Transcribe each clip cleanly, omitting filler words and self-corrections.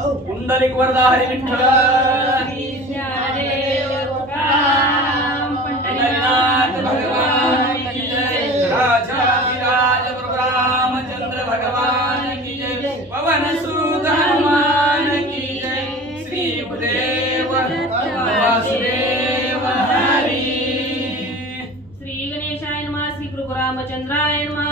कुंडलिक वरदा हरी विठ्ठल पंढरीनाथ भगवान की जय। राजाधिराज प्रभु रामचंद्र भगवान की जय। पवन सुत हनुमान की जय। श्री गुरुदेव वासुदेव हरी। श्री गणेशाय नमः। श्री प्रभु रामचंद्राय नमः।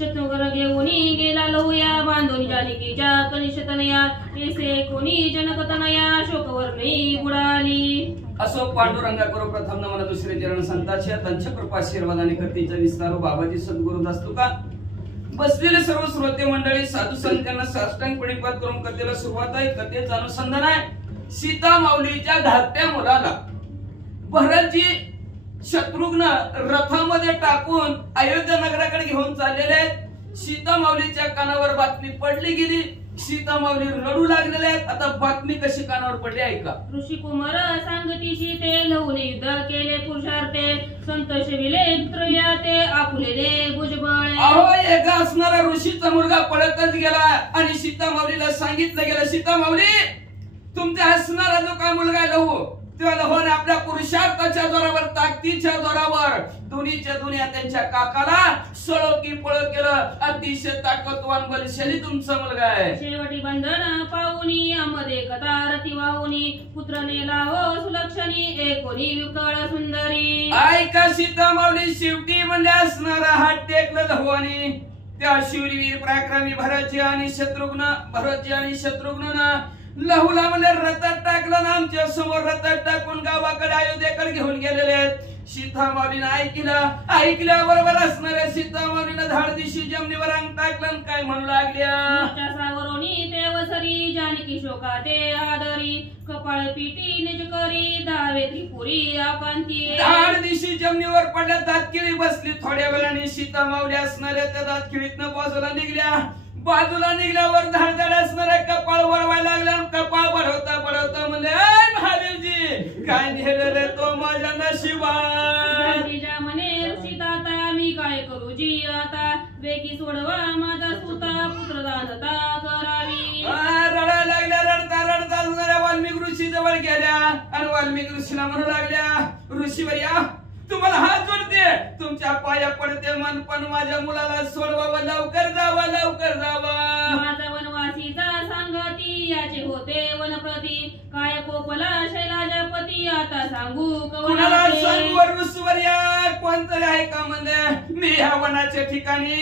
शत्रुघ्न घेऊनी गेला लवया बांधून जानिकीच्या कनिष्ठतनया ऐसे कोणी जनकतनया शोकवर्णी बुडाली। असो पांडुरंगा करो प्रथम नमन दुसरे चरण संतांच्या त्यांच्या कृपाशीर्वादाने कर्तीचा विस्तारो बाबाजी सद्गुरु दास्तुका बसलेले सर्व श्रोते मंडळी साधू संतांना साष्टांग प्रणिपात करून कथेला सुरुवात आहे। कथेचं अनुसंधान आहे सीता माऊलीच्या धाकट्या मुलाला भरतजी शत्रुघ्न रथामध्ये टाकून अयोध्या नगराकडे घेऊन चाललेले आहेत। सीता माऊलीच्या कानावर बातमी पडली गेली। सीता माऊली रडू लागलेले आहेत। आता बातमी कशी कानावर पडली ऐका। ऋषी कुमार सांगतीशी ते लवणे युद्ध केले पुरुषार्थे संतोष विले त्रया ते आपुलेले भुजबळ। अहो एक असणारा ऋषीचा मुलगा पळतच गेला आणि सीता माऊलीला सांगितलं गेलं सीता माऊली तुमचा असणारा जो काय मुलगा लहू त्या लहूने आपल्या पुरुषार्थाच्या जोरावर ताकदीच्या जोरावर दोन्हीच्या दुनिया त्यांच्या काकाला सळो की पळ केलं। अतिशय ताकदवान बलशाली तुमचा मुलगा आहे। शेवटी बंधन पाहुनी आमध्ये कतारती वाहुनी पुत्र नेला हो सुलक्षणी एकोणी विकळ सुंदरी। ऐका सीता माऊली शेवटी म्हणजे असणारा हात टेकलं लहूने त्या शिवरीवीर पराक्रमी भरतजी आणि शत्रुघ्न लहूला म्हणजे रथात टाकलं ना आमच्या समोर रथात टाकून गावाकडे अयोध्येकडे घेऊन गेलेले आहेत। सीता माऊलीनं ऐकल्याबरोबर असणाऱ्या सीता माऊलीनं धाड दिशी जमिनीवर अंग टाकलं काय म्हणू लागल्या सावरोनी देवसरी जानकी शोका ते आदरी कपाळ पिटी निज करी दावे त्रिपुरी आकांती। धाड दिशी जमिनीवर पडल्या दातखिळी बसली। थोड्या वेळाने सीता माऊली असणाऱ्या त्या दातखिळीतनं बाजूला निघल्यावर धाडधाड असणाऱ्या कपाळ वळवायला लागला। कपाळ बढवता म्हणजे महादेवजी काय नेलं रे तो माझ्या नशिबात। म्हणे सीता मी काय करू जी आता वेगी सोडवा माझा सुता पुत्रदानता करावी। रडायला लागल्या रडता असणाऱ्या वाल्मिक ऋषी जवळ गेल्या आणि वाल्मिक ऋषीला म्हणू लागल्या ऋषीवर्या तुम्हाला हात जोडते तुमच्या पाया पडते मन पण माझ्या मुलाला सोडवावं लवकर जावा। माझा वनवासीचा सांगती याचे होते वनप्रती काय कोपला शैलाजपती आता सांगू कोणाला सांगू ऋषीवर्या कोणतरी आहे का म्हणजे मी ह्या वनाच्या ठिकाणी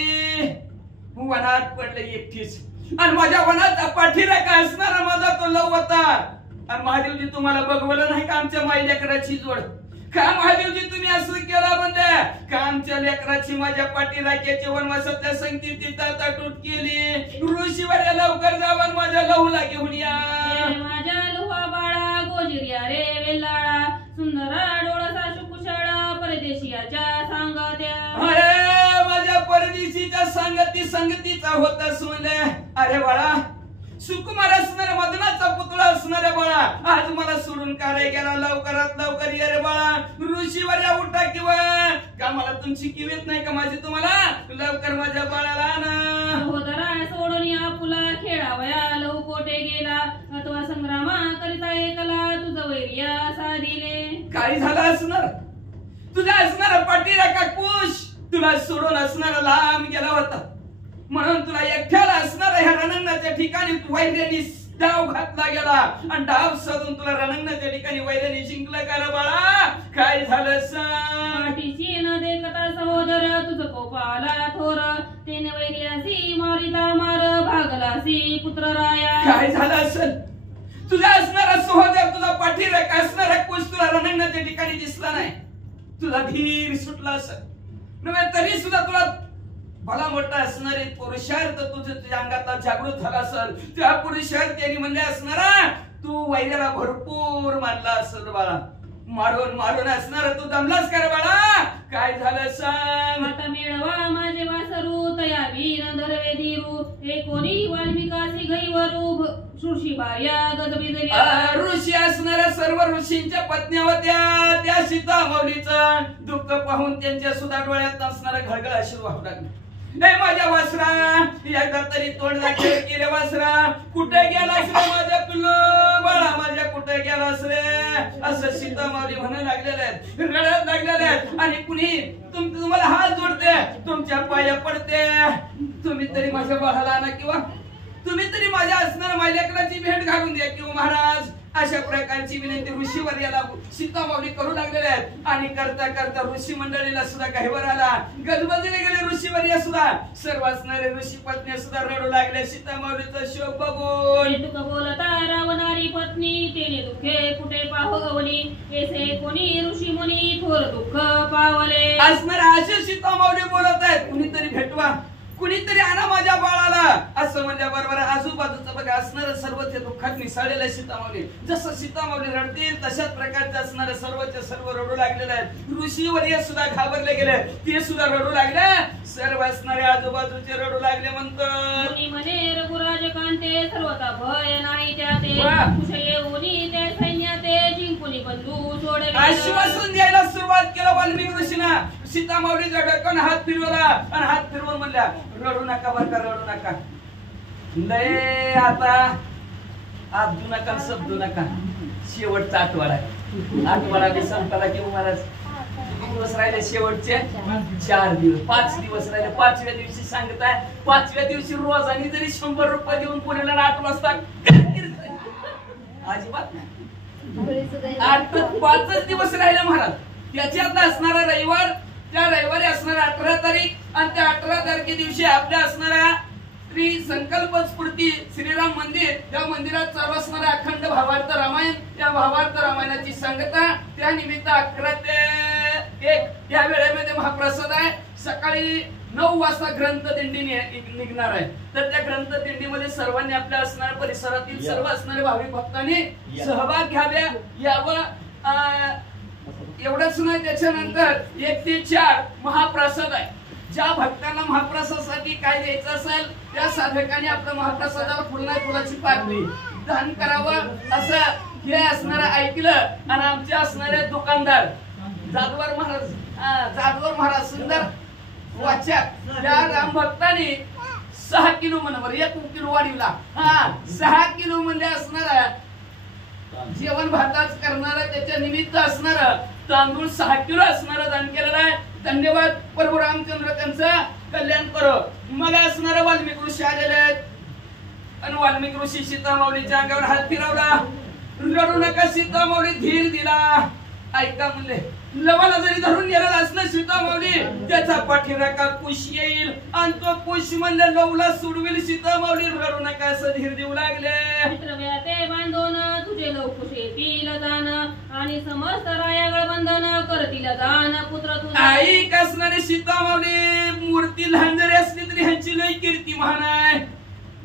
वनात पडले एकटीच आणि माझ्या वनात पाठीराखा असणारा माझा तो लव होता। आणि महादेवजी तुम्हाला बघवलं नाही का आमच्या माई लेकराची जोड का महादेवजी तुम्ही असं केलं म्हणजे का आमच्या लेकराची माझ्या पाठीराख्याची वनवासातल्या संगती ताटाटूट केली। ऋषीवर्या लवकर जावा माझ्या लहूला घेऊन या। माझ्या लुहा बाळा गोजिरिया रे वेलाळा सुंदरा डोळसा शुकुशाळा परदेशियाच्या सांगत्या। अरे माझ्या परदेशीच्या संगतीचा होता सुनले। अरे बाळा सुकुमार असणाऱ्या मदनाचा पुतळा असणाऱ्या बाळा आज मला सोडून काय गेला लवकरात लवकर ये रे बाळा। ऋषीवर्या उठा किंवा का मला तुमची किवेत नाही का माझी तुम्हाला लवकर माझ्या बाळाला ना सहोदरा सोडून या पुला खेळावया लहू कोटे गेला अथवा संग्रामा करिता एकला तुझं वैर्या साधिले। काय झालं असणार तुझ्या असणारा पाठीराखा कुश तुला सोडून असणारा लांब गेला होता म्हणून तुला एकट्याला असणाऱ्या ह्या रणंगणाच्या ठिकाणी वैर्यानी डाव घातला गेला आणि डाव साधून तुला रणंगणाच्या ठिकाणी वैर्यानी जिंकलं का रे बाळा काय झालं सांग। न देखता सहोदर तुझं कोपाला थोर तेने वैर्यासी मारिता मार भागलासी पुत्र राया। काय झालं असेल तुझा असणारा सहोदर तुझा पाठीराखा असणारा कुश तुला रणंगणाच्या ठिकाणी दिसला नाही तुला धीर सुटला असेल तरी सुद्धा तुला भला मोठा असणारे पुरुषार्थ तुझ्या अंगातला जागृत झाला असेल त्या पुरुषार्थी म्हणजे असणारा तू वैर्याला भरपूर मानला असेल बाळा मारून असणारा तू दमलास का रे बाळा काय झालं सांग। आता मिळवा माझे वासरू तया वीर धरवे धीरू एकोणी वाल्मिकासी गैवरू सुरशी भार्या गजबी ऋषी असणाऱ्या सर्व ऋषींच्या पत्न्या होत्या। त्या सीता माऊलीचं दुःख पाहून त्यांच्या सुद्धा डोळ्यात असणारा घळघळ अश्रू वाहू लागले। ए माझ्या वासरा, एकदा तरी तोंड दाखव की रे वासरा, कुठे गेलास रे माझ्या पिल्लू बाळा, माझ्या कुठे गेलास रे, असं सीता माऊली म्हणायला लागलेले आहेत, रडत लागलेले आहेत. आणि कुणी तुम्हाला हात जोडते, तुमच्या पाया पडते, तुम्ही तरी माझ्या बाळाला आणा किंवा तुम्ही तरी माझ्या असणाऱ्या मायलेकराची भेट घालून द्या किंवा महाराज. अशा प्रकारची विनंती ऋषीवर्याला सीता माऊली करू लागलेल्या आहेत. आणि करता करता ऋषी मंडळीला सुद्धा काहीवर आला, गजबजले गेले ऋषीवर्य सुद्धा, सर्व असणारे ऋषी पत्नी सुद्धा रडू लागले सीता माऊलीचा शोक बघून. तुका बोलता रावणारी पत्नी, तेने दुःखे कुठे पाहवली, ऐसे कोणी ऋषी मुनी थोर दुःख पावले. असणारे असे सीता माऊली बोलत आहेत, कुणीतरी भेटवा, कुणीतरी आणा माझ्या बाळाला, असं म्हणल्याबरोबर आजूबाजूचं बघा असणारं सर्व ते दुःखात मिसळलेलं सीता माऊली. जसं सीता माऊली रडतील तशाच प्रकारचे असणारे सर्वचे सर्व रडू लागलेले आहेत. ऋषीवर्य सुद्धा घाबरले गेले, ते सुद्धा रडू लागले, सर्व असणारे आजूबाजूचे रडू लागले. म्हणतात मुनी म्हणे रघुराज कांते, सर्वता भय नाही त्याते, कुश येऊनी ते सैन्याते, जिंकुनी बंधू सोडले. आश्वासन द्यायला सुरुवात केलं वाल्मिक ऋषीना. सीता माऊलीचा डोक्याने हात फिरवला आणि हात फिरवून म्हणल्या, रडू नका बरं का, रडू नका, लय आता आबदू नका, सबदू नका, शेवटचा आठवडा आहे. आठवडा बी संपला की महाराज दिवस राहिले, शेवटचे 4 दिवस, 5 दिवस राहिले. 5व्या दिवशी सांगताय, 5व्या दिवशी रोजानी जरी 100 रुपये देऊन पुण्याला 8 वाजता अजिबात नाही. 5च दिवस राहिले महाराज. त्याच्यात असणारा रविवार, त्या रविवारी असणारा 18 तारीख आणि त्या 18 तारखे दिवशी आपल्या असणाऱ्या श्री संकल्प स्फूर्ती श्रीराम मंदिर, त्या मंदिरात चालू असणारा अखंड भावार्थ रामायण, त्या भावार्थ रामायणाची सांगता, त्या निमित्त 11 ते 1 या वेळेमध्ये महाप्रसाद आहे. सकाळी 9 वाजता ग्रंथ दिंडी निघणार आहे. तर त्या ग्रंथ दिंडीमध्ये सर्वांनी आपल्या असणाऱ्या परिसरातील सर्व असणारे भाविक भक्तांनी सहभाग घ्यावे, यावं. एवढंच नाही, त्याच्यानंतर 1 ते 4 महाप्रसाद आहे. ज्या भक्तांना महाप्रसादासाठी काय द्यायचं असेल त्या साधकांनी आपल्या महाप्रसादावर फुलाची पाकळी दान करावं, असं हे असणारं ऐकलं. आणि आमचे असणारे दुकानदार जाधवर महाराज सुंदर वाचक, त्या राम भक्तांनी 6 किलो म्हणवर 1 किलो वाढीला, 6 किलो म्हणजे असणारा जेवण भाताच करणारा, त्याच्या निमित्त असणारा तांदूळ 6 किलो असणारा दान केलेला आहे. धन्यवाद. प्रभू रामचंद्र त्यांचं कल्याण करो. मला असणारा वाल्मिक ऋषी आलेले आहेत आणि वाल्मिक ऋषी सीता माऊलीच्या अंगावर हात फिरवला. रडू नका सीता माऊली, धीर दिला. ऐका म्हणले, लवाला जरी धरून गेलेला असलं सीता माऊली, त्याचा पाठीराखा कुश येईल आणि तो कुश म्हणले लवला सोडविल. सीता माऊली रडू नका असं धीर देऊ लागले. मित्रव्याते बांधून तुझे लवकुश येतील जाण, आणि समस्त रायागळ बंधन करतील जाण पुत्र तुझा. ऐक असणारे सीता माऊली, मूर्ती लहान जरी असली तरी ह्यांची लय कीर्ती महान आहे.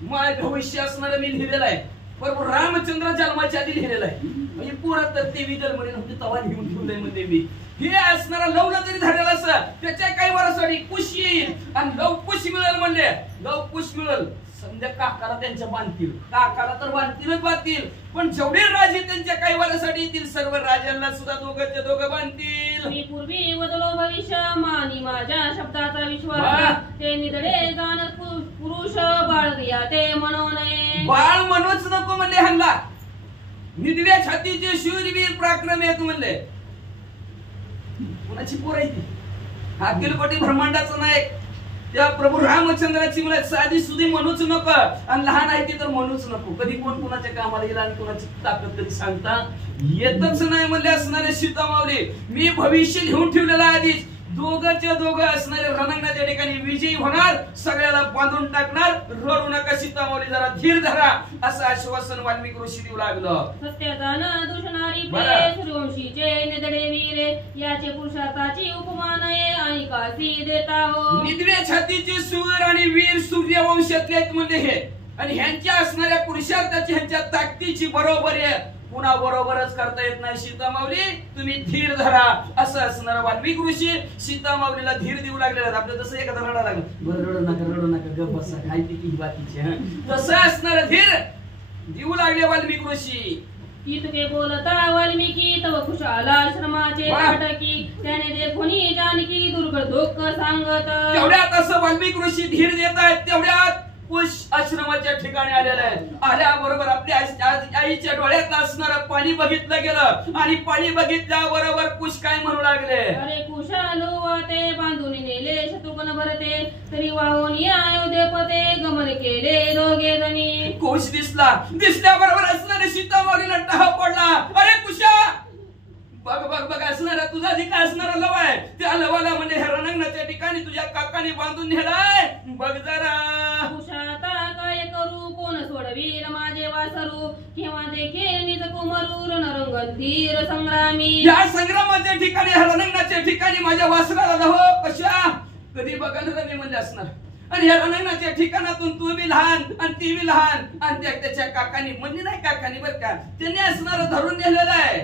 माझ भविष्य असणारं मी लिहिलेलं आहे. बरोबर रामचंद्र जन्माच्या आधी लिहिलेलं आहे. म्हणजे पुरात तर देवी जन्मली नव्हती तवा लिहून ठेवलंय मध्ये मी. हे असणारा लवला जरी झालेला असं त्याच्या काही वरासाठी कुश येईल आणि लव कुश मिळेल. म्हणले लव कुश मिळेल. समजा काकाला त्यांच्या बांधतील, काकाला तर बांधतील, पण जेवढे राजे त्यांच्या काही वरासाठी येतील सर्व राजांना सुद्धा दोघं बांधतील. मी पूर्वी वदलो भविष्य, मानी माझ्या शब्दाचा विश्वास, ते निधडे जाण पुरुष बाळगया ते म्हणू नये. बाळ म्हणूच नको म्हणले ह्यांना. निधड्या छातीचे शूरवीर पराक्रम आहेत म्हणले. कुणाची पोर आहे ती? हा किलपटी ब्रह्मांडाचा नायक त्या प्रभू रामचंद्राची मला साधी सुधी म्हणूच नको आणि लहान आहे ती तर म्हणूच नको. कधी कोण कुणाच्या कामाला येईल आणि कुणाची ताकद कधी सांगता येतच नाही म्हणले असणारे सीता माऊली. मी भविष्य लिहून ठेवलेलं आधीच. दोघंच्या दोघं असणारे रणांगणाच्या ठिकाणी विजयी होणार, सगळ्याला बांधून टाकणार. रडू नका सीता माऊली, जरा धीर धरा असं आश्वासन वाल्मिक ऋषी देऊ लागलं. सत्याचा न दुषणारी सूर्यवंशीचे निधडे वीरे, याचे पुरुषार्थाची उपमा नये आणि कासी देता हो. निधड्या छातीचे सूर आणि वीर सूर्यवंशातले आहेत म्हणजे हे. आणि ह्यांच्या असणाऱ्या पुरुषार्थाची ह्यांच्या ताकदीची बरोबर आहे. पुन्हा बरोबरच करता येत नाही. सीता माऊली तुम्ही धीर धरा असं असणारा वाल्मिक ऋषी सीता माऊलीला धीर देऊ लागलेला. आपलं जसं एखादा रडा लागलं, बरं रडू नका गप बसा, काय ती बाकीचे तसं असणारा धीर देऊ लागले वाल्मिक ऋषी. इतके बोलता वाल्मिकी तव कुशाला श्रमाचे नाटकी त्याने देखुनी जानकी दुर्ग दुःख सांगत. तेवढ्यात असं वाल्मिक ऋषी धीर देत आहेत. तेवढ्यात कुश आश्रमाच्या ठिकाणी आलेला आहे. आल्याबरोबर आपल्या आईच्या डोळ्यात असणारं पाणी बघितलं गेलं आणि पाणी बघितल्याबरोबर कुश काय म्हणू लागले. अरे कुशालो वाते बांधून नेले शत्रुघ्न भरते तरी वाहून अयोध्येपते गमन केले दोघे जणी. कुश दिसल्याबरोबर असणारे सीतामारीला टहा पडला. अरे कुशा बघ बघ बघ असणारा तुझा जे काय असणारा लव आहे त्या लवाला म्हणजे हे रणांगणाच्या ठिकाणी तुझ्या काकाने बांधून नेलाय. बघ जरा कुशाता काय करू कोण सोडवील माझे वासरू केव्हा देखील निज कुमरू रणरंगधीर संग्रामी. या संग्रामाच्या ठिकाणी रणांगणाच्या ठिकाणी माझ्या वासराला लहो कशा कधी बघायला मी म्हणजे असणार. आणि या रणांगणाच्या ठिकाणातून तू बी लहान आणि ती बी लहान आणि त्याच्या काकानी म्हणजे नाही काकानी बर का त्यांनी असणार धरून नेलेलं आहे.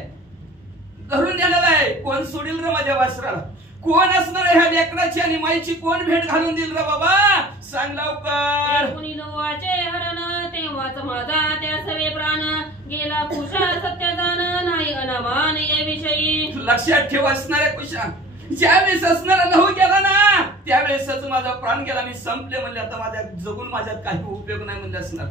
धरून नेलेला आहे. कोण सोडील रे माझ्या वासराला. कोण असणार ह्या लेकराची आणि माईची कोण भेट घालून देईल रे बाबा सांग लवकर. कोणी लोवाचे हरण तेव्हाच माझा त्या सवे प्राण गेला कुशा सत्य जाण नाही अनमान या विषयी. लक्षात ठेव असणाऱ्या कुशा ज्यावेळेस असणारा लहू गेला ना त्यावेळेसच माझा प्राण गेला. मी संपले म्हणले आता माझ्या जगून माझ्यात काही उपयोग नाही म्हणजे असणार.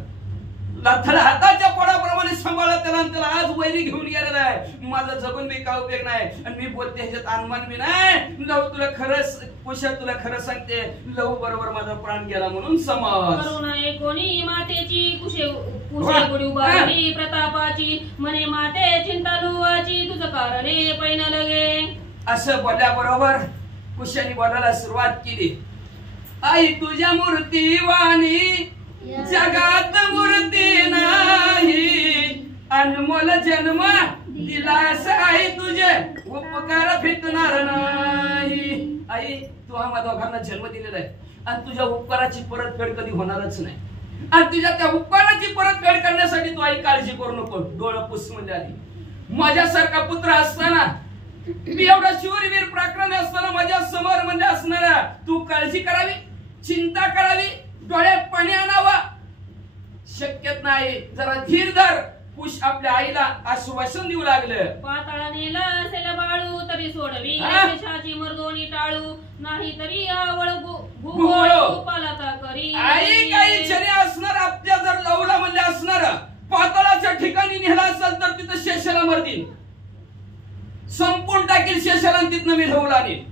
लाथाला हाताच्या पोडाप्रमाणे सांभाळत त्याला आज वैरी घेऊन गेलेला आहे. माझा जगून बी काय उपयोग नाही. आणि मी बोलते ह्याच्यात अनुमान बी नाही. लहू तुला खरंच कुशा तुला खरं सांगते लहू बरोबर माझा प्राण गेला म्हणून समज. करुणा कोणी मातेची कुशे गुढी उभारली प्रतापाची म्हणे माते चिंता लुवाची तुझं कारणे पैन लगे. असं बोलल्याबरोबर कुशाने बोलायला सुरुवात केली. आई तुझ्या मूर्ती वाणी जगात मूर्ती नाही अनमोल जन्म दिलास आई तुझे उपकार फिटणार नाही. आई तू आम्हा दोघांना जन्म दिलेला आहे आणि तुझ्या उपकाराची परतफेड कधी होणारच नाही. आणि तुझ्या त्या उपकाराची परतफेड करण्यासाठी तू आई काळजी करू नको. डोळं पुस म्हणजे आली. माझ्यासारखा पुत्र असताना मी एवढा शूरवीर पराक्रमी असताना माझ्या समोर म्हणजे असणारा तू काळजी करावी चिंता करावी डोळ्यात पाणी आणावं शक्यत नाही. जरा धीर धर. कुश आपल्या आईला आश्वासन देऊ लागलं. पाताळा नेला असेल बाळू तरी सोडवी देशाची मर्दोनी टाळू नाही तरी आवळ गोपालाता करी. आई काही चर्या असणार आपल्या जर लवला म्हणजे असणार पाताळाच्या ठिकाणी नेला असेल तर तिथं शेषाला मर्दीन संपून टाकील शेषाला तिथनं मी लवला नेईल.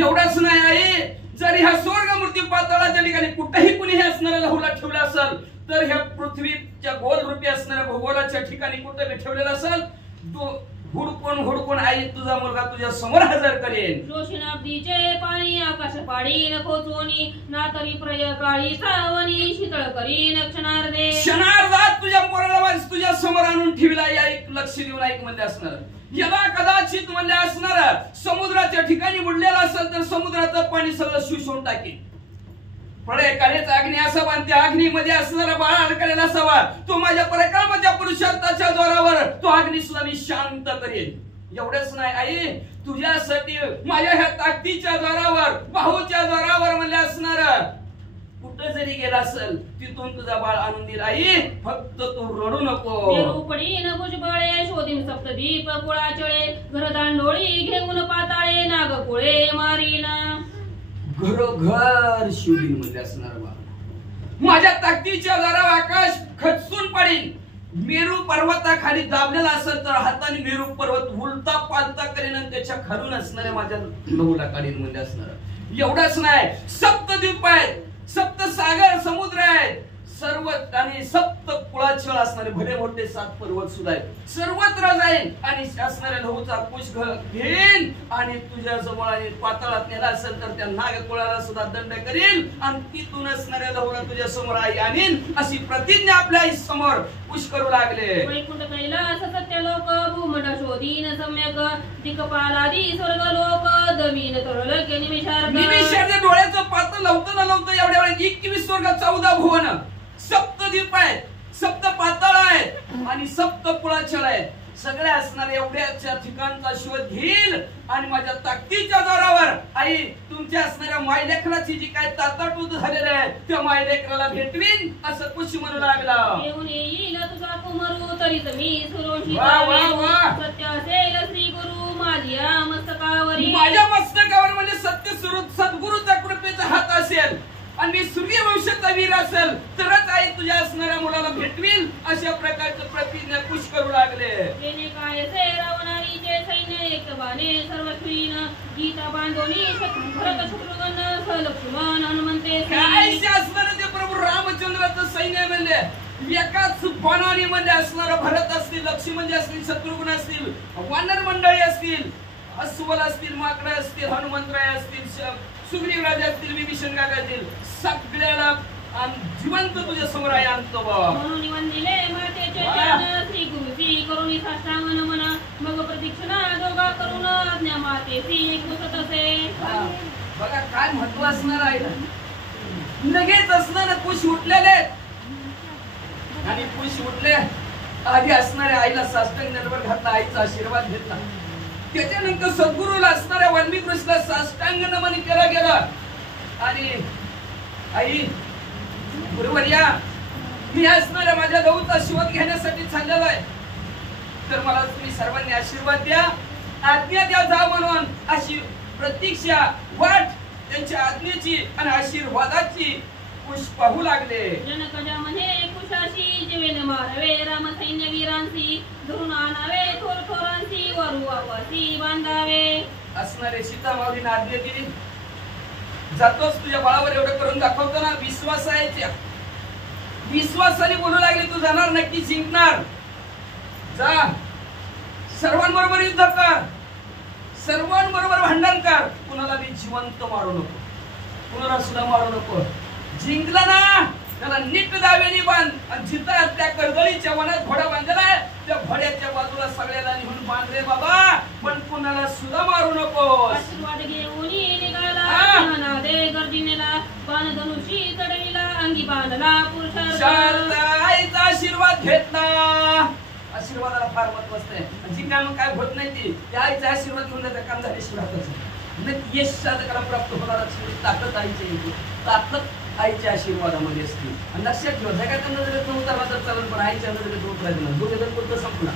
एवढंच नाही आई जर ह्या स्वर्गमूर्ती पाताळाच्या ठिकाणी कुठेही कुणी हे असणाऱ्या लहूला ठेवलं असेल तर ह्या पृथ्वीच्या गोल रूपी असणाऱ्या भूगोलाच्या ठिकाणी कुठे ठेवलेला असेल तो हुडकून आई तुझा मुलगा तुझ्या समोर हजर करेल. रोषणाब्दीचे पाणी आकाश पाडीन खोचवणी ना तरी प्रयकाळी सावणी शीतळ करीन क्षणार्धात तुझ्या पोराला तुझ्या समोर आणून ठेवला. ऐक लक्ष देऊन ऐक म्हणजे असणार. यदा कदाचित म्हणजे असणार समुद्राच्या ठिकाणी बुडलेला असेल तर समुद्राचं पाणी सगळं शोषून टाकेल. प्रळयकाळीचा अग्नी असावा आणि त्या अग्नीमध्ये असणारा बाळ अडकलेला असावा. तो माझ्या पराक्रमाच्या पुरुषार्थाच्या जोरावर तो अग्नी सुद्धा मी शांत करेल. एवढंच नाही आई तुझ्यासाठी माझ्या ह्या ताकदीच्या जोरावर बाहूच्या जोरावर म्हणजे असणार कुठं जरी गेला असेल तिथून तुझा बाळ आणून दिला. आई फक्त तू रडू नको. पडीन भुजबळे शोधीन सप्तदीप कुळाचळे घरदांडोळी घेऊन पाताळे नाग कुळे मारीन. घरोघर शिवलीन म्हणजे असणार बाबा माझ्या ताकदीच्या जोरावर आकाश खचून पडेल. मेरू पर्वताखाली दाबलेला असेल तर हाताने मेरू पर्वत उलटा पालता करेन आणि त्याच्या खालून असणाऱ्या माझ्या लहूला काढीन म्हणजे असणार. एवढंच नाही सप्तद्वीप आहेत सप्त सागर समुद्र आहेत सर्व आणि सप्त कुळाचळ असणारे भले मोठे 7 पर्वत सुद्धा आहेत. सर्वत्र जाईन आणि असणाऱ्या लहूचा कुश घेईन आणि तुझ्या जवळ आणि पाताळात नेला असेल तर त्या नागकुळाला सुद्धा दंड करील आणि तिथून असणाऱ्या लहूला तुझ्या समोर आई आणीन अशी प्रतिज्ञा आपल्या आई समोर कुश करू लागले. वैकुंठ कैलास सत्य लोक भूमंड शोधीन सम्यक दिक्पालादी स्वर्ग लोक दमीन तरलक निमिषार्ध डोळ्याचं पातळ लावतं एवढ्या वेळी 21 स्वर्ग 14 भुवन सप्तद्वीप आहेत सप्त पाताळ आहेत आणि सप्त कुळाचळ आहेत. सगळ्या असणाऱ्या एवढ्याच्या ठिकाणचा शोध घेईल आणि माझ्या ताकदीच्या जोरावर आई तुमच्या असणाऱ्या मायलेकराची जी काय ताताटूत झालेली आहे त्या मायलेकराला भेटवीन असं कुश म्हणू लागला. येऊन येईल तुझा कुमरू तरी करीत मी सुरोषी वा, वा, वा. सत्य असेल श्री गुरु माझ्या मस्तकावरी. माझ्या मस्तकावर म्हणजे सद्गुरूचा कृपेचा हात असेल आणि मी सूर्यवंशाचा वीर असेल तरच आई तुझ्या असणाऱ्या मुलाला भेटवील अशा प्रकारचं प्रतिज्ञा कुश करू लागले. तेने काय से रावणारीचे सैन्य एक बाणे सर्वस्वीन गीता बांधोनी भरत शत्रुघ्न लक्ष्मण हनुमंते. काय असणार ते प्रभू रामचंद्राचं सैन्य म्हणजे एकाच बाणाने म्हणजे असणार भरत असतील, लक्ष्मण असतील, शत्रुघ्न असतील, वानर मंडळी असतील, अस्वल असतील, माकड असतील, हनुमंतराय असतील, सुग्रीवराज असतील, विभीषण काका असतील, सगळ्याला जिवंत तुझ्या समोर आहे आणतो बाबा. म्हणून वंदिले मातेचे चरण श्री गुरुजी करुणी साष्टांग नमन मग प्रदक्षिणा दोघा करून आज्ञा मातेसी एक मुसत असे. बघा काय महत्व असणार आहे. लगेच असणार कुश उठलेले आणि कुश उठले आधी असणाऱ्या आईला साष्टांग दंडवत घातला, आईचा आशीर्वाद घेतला. त्याच्यानंतर सद्गुरूला असणाऱ्या वाल्मिकी कृष्णला साष्टांग नमन केला गेला आणि आई गुरुवर्या मी असणाऱ्या माझ्या लहूचा आशीर्वाद घेण्यासाठी चाललेलो आहे, तर मला तुम्ही सर्वांनी आशीर्वाद द्या, आज्ञा द्या जा म्हणून अशी प्रतीक्षा वाट त्यांच्या आज्ञेची आणि आशीर्वादाची कुश पाहू लागले. जनकजा म्हणे कुशाशी जीवेन मारावे राम सैन्य वीरांसी धरून आणावे थोर थोरांसी वरू आवासी बांधावे. असणारे सीता माऊलीने आज्ञा दिली, जातोच तुझ्या बाळावर एवढं करून दाखवतो ना, विश्वास आहे त्या विश्वासाने बोलू लागले तू जाणार नक्की जिंकणार, जा सर्वांबरोबर युद्ध कर, सर्वांबरोबर भांडण कर, कुणाला मी जिवंत मारू नको, कुणाला सुद्धा मारू नको. जिंकला ना त्याला नीट दावेनी बांध आणि जिथं त्या कर्दळीच्या वनात घोडा बांधलाय त्या घोड्याच्या बाजूला सगळ्याला निघून बांध रे बाबा, पण कुणाला सुद्धा मारू नको. आशीर्वाद घेऊन निघाला दे गर्जिनेला बाण धनुषी चढविला अंगी बांधला पुरुषार्थ. आईचा आशीर्वाद घेतला. आशीर्वादाला फार महत्व असते. जी काम काय होत नाही ती त्या आईचा आशीर्वाद घेऊन त्याचं काम झाल्याशिवाय यश साधकाला प्राप्त होणार ताकद आईची येते, ताकद आईच्या आशीर्वादामध्ये असते. आणि लक्षात ठेवा जगाच्या नजरेत उतरला तर चालेल पण आईच्या नजरेत उतरायचं नाही. दुर्योधन कोणतं संपला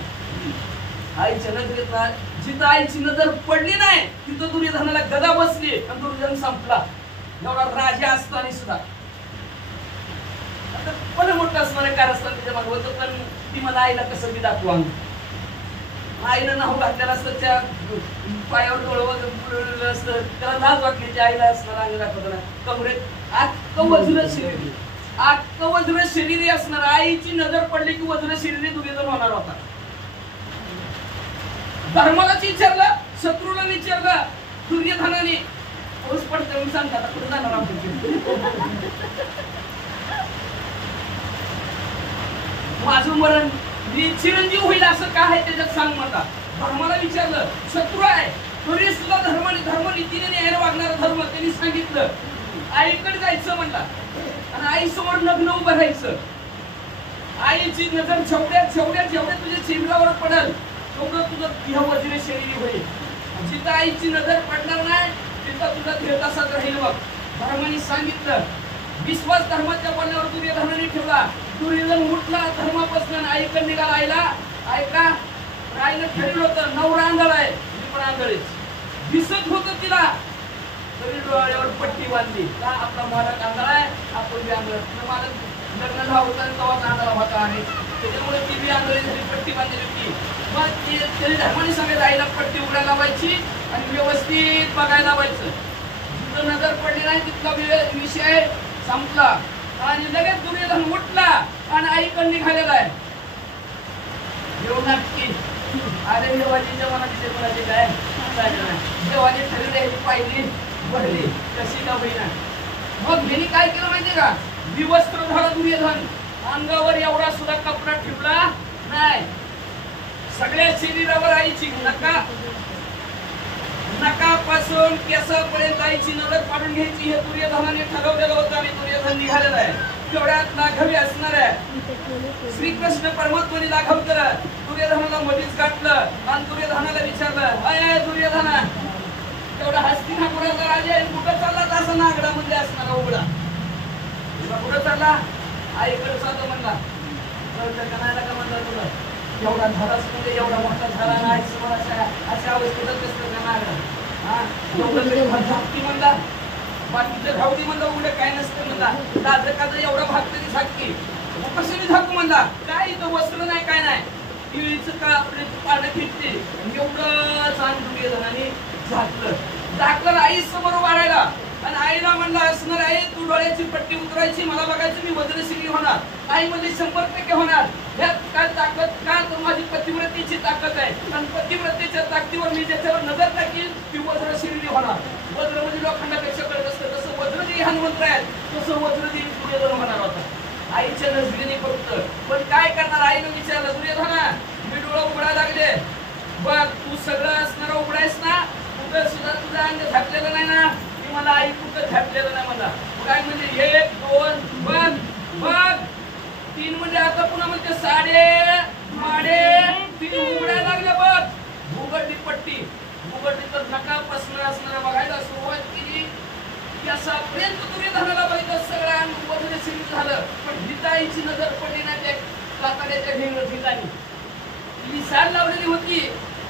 आईच्या नजरेत जिथं आईची नजर पडली नाही तिथं दुर्योधनाला गदा बसली आणि दुर्योधन संपला. एवढा राजा असताना सुद्धा पण मोठं असणारे कारस्थान तिच्या मागे होतं, पण ती मला आईला कसं मी दाखवा. आईनं नाव घातलेलं असतं, त्या पायावर डोळं असतं, त्याला लाज वाटली त्या आईला असणार अंग दाखवताना. कमरेत अख्खं वज्र शरीर, अख्खं वज्र शरीर असणार. आईची नजर पडली की वज्र शरीर दुर्योधन होणार होता. धर्मालाच विचारलं, शत्रूला विचारलं दुर्योधनाने, पाऊस पडतो मी सांगता कुठे जाणार आपण, माझं मरण मी चिरंजीव होईल असं काय आहे त्याच्यात सांग मला. धर्माला विचारलं, शत्रू आहे तरी सुद्धा धर्मनीतीने न्यायाला वागणारा धर्म त्यांनी सांगितलं. आईकडे जायचं म्हणला आणि आई समोर लग्न उभं राहायचं. आईची नजर जेवढ्या तुझ्या शरीरावर पडेल तेवढं तुझं देह वज्र शरीर होईल. जिथं आईची नजर पडणार नाही तिथं तुझा देह तसाच राहील. बघ धर्माने सांगितलं. विश्वास धर्माच्या बोलण्यावर दुर्योधनाने ठेवला. दुर्योधन उठला धर्मापासून आईकडे निघाला. आईला ऐका आईनं ठरवलं होतं नवरा आंधळ आहे, मी पण आंधळीच दिसत होतं तिला, तरी डोळ्यावर पट्टी बांधली का आपला मालक आंधळ आहे आपण बी आंधळ. मालक लग्न झालं होतं आणि तेव्हाच आंधळा होता आहे, त्याच्यामुळे ती बी आंधळी झाली, पट्टी बांधली होती. मग तरी धर्माने सांगायचं आईला पट्टी उघडायला लावायची आणि व्यवस्थित बघायला लावायचं. जिथं नजर पडली नाही तिथला विषय संपला. आणि लगेच दुर्योधन उठला आणि आईकडे निघालेला आहे. नाटकी अरे देवाजीच्या मनाची कोणाची काय देवाने ठरवले पाहिली भरली कशी का होईना. मग यांनी काय केलं माहितीये का, विवस्त्र झाला दुर्योधन, अंगावर एवढा सुद्धा कपडा ठेवला नाही. सगळ्या शरीरावर आईची नकापासून केसापर्यंत आईची नजर काढून घ्यायची हे दुर्योधनाने ठरवलेलं होतं आणि दुर्योधन निघालेला आहे. तेवढ्यात लाघवी असणार आहे. श्रीकृष्ण परमात्माने लाघव केलं, दुर्योधनाला मध्येच गाठलं आणि दुर्योधनाला विचारलं, अय दुर्योधना तेवढा हस्तिनापुराचा राजा आहे कुठं चालला, असं नागडामध्ये असणारा उघडा तुला कुठं चालला, आईकडे चालतो म्हणला. का म्हणला तुला एवढा झालाच म्हणजे एवढा मोठा झाला नाही समोर अशा अवस्थेतच असतं का नागरा हा एवढं तरी झाकती म्हणला बाकीचं धावती म्हणलं उलट काय नसतं म्हणला दादर का एवढा भाग तरी झाकती मग कशाने झाकू म्हणला काय इथं वस्त्र नाही काय नाही केळीचं का आपले पानं फिटते एवढं चांग दुर्योधनाने झाकलं आई समोर वाढायला आणि आईला म्हणला असणार आहे तू डोळ्याची पट्टी उतरायची मला बघायचं मी वज्रशिरी होणार आई म्हणजे 100% होणार ह्यात काय ताकद का तर माझी पतिव्रतेची ताकद आहे आणि पतिव्रतेच्या ताकदीवर मी ज्याच्यावर नजर टाकील ती वज्रशिरी होणार वज्र म्हणजे लोखंडापेक्षा कळत असतं तसं वज्रदेवी हनुमंत आहे तसं वज्रदेवी दुर्योधन होणार होता आईच्या नजरेने फक्त पण काय करणार आईने विचारलं दुर्योधना मी डोळा उघडा लागले बघ तू सगळं असणार उघडायस ना कुठं सुद्धा तुझं अंग झाकलेलं नाही ना मला आई कुठं झापलेलं नाही मला काय म्हणजे 1 2 बघ 3 म्हणजे आता पुन्हा म्हणजे साडे माडे 3 उघडायला लागले बघ भूगडली पट्टी भूगडली तर नकापासून असणारा बघायला सुरुवात केली यासापर्यंत तुम्ही धनाला बघितलं सगळं अंग वजन शिल्लक झालं पण हिताईची नजर पडली नाही त्या कातड्याच्या ढेंगळ ठिकाणी ती साल लावलेली होती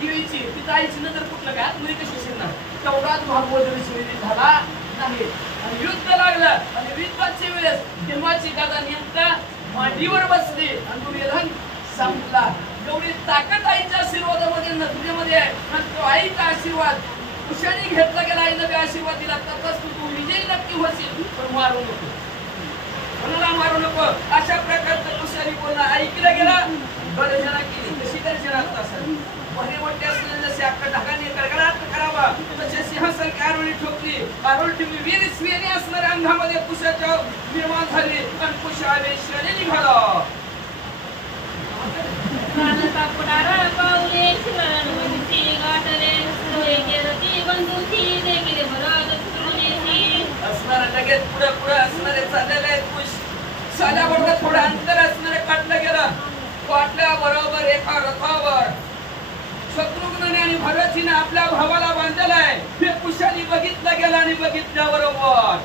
केळीची तिथं आईची नजर कुठलं काय आतमध्ये कशी शिरणार तेवढाच भाग वजन शिल्लक झाला नाही आणि युद्ध लागलं आणि युद्धाच्या वेळेस भीमाची गादा नेमका मांडीवर बसली आणि दुर्योधन संपला एवढी ताकद आईच्या आशीर्वादामध्ये नजरेमध्ये आहे आणि तो आईचा आशीर्वाद कुशाने घेतला गेला आईने आशीर्वाद दिला तसंच तू विजयी नक्की होशील पण मारू नको कोणाला मारू नको अशा प्रकारचं कुशाने बोलणं ऐकलं गेलं गर्जना केली कशी गर्जना असेल भरे मोठे असलेले जसे अख्खा ढगाने कडकडाट करावा तसे सिंहासारखी आरोळी ठोकली आरोळी ठोकली वीर स्वीने असणाऱ्या अंगामध्ये कुशाच्या निर्माण झाली आणि कुशावेशाने निघाला पाऊले शिवरायांची गाठले रती बंधूची देखील भरत सुनेची असणारा लगेच पुढे पुढे असणारे चाललेले आहेत कुश साल्याबरोबर थोडं अंतर असणारे काटलं गेलं काटल्या बरोबर एका रथावर शत्रुघ्नने आणि भरतीने आपल्या भावाला बांधलेलाय हे कुशाली बघितलं गेलं आणि बघितल्याबरोबर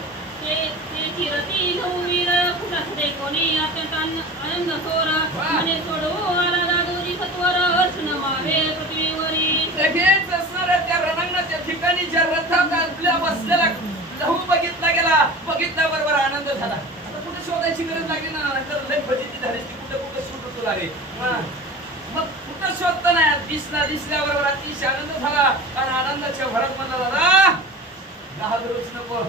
ते रती वीर कुशासते कोणी अत्यंत आनंद सोर म्हणे सोडू आला दादोजी सत्वर अर्चन मावे पृथ्वीवरी लगेच असणाऱ्या त्या रणांगणाच्या ठिकाणी ज्या रथात आपल्या बसलेला लहू बघितला गेला बघितल्याबरोबर आनंद झाला आता कुठे शोधायची गरज लागली ना नंतर लय फजिती झाली ती कुठे कुठे सुटू लागली मग कुठं शोधता नाही दिसल्याबरोबर अतिशय आनंद झाला आणि आनंदाच्या भरात म्हणला दादा घाबरूच नको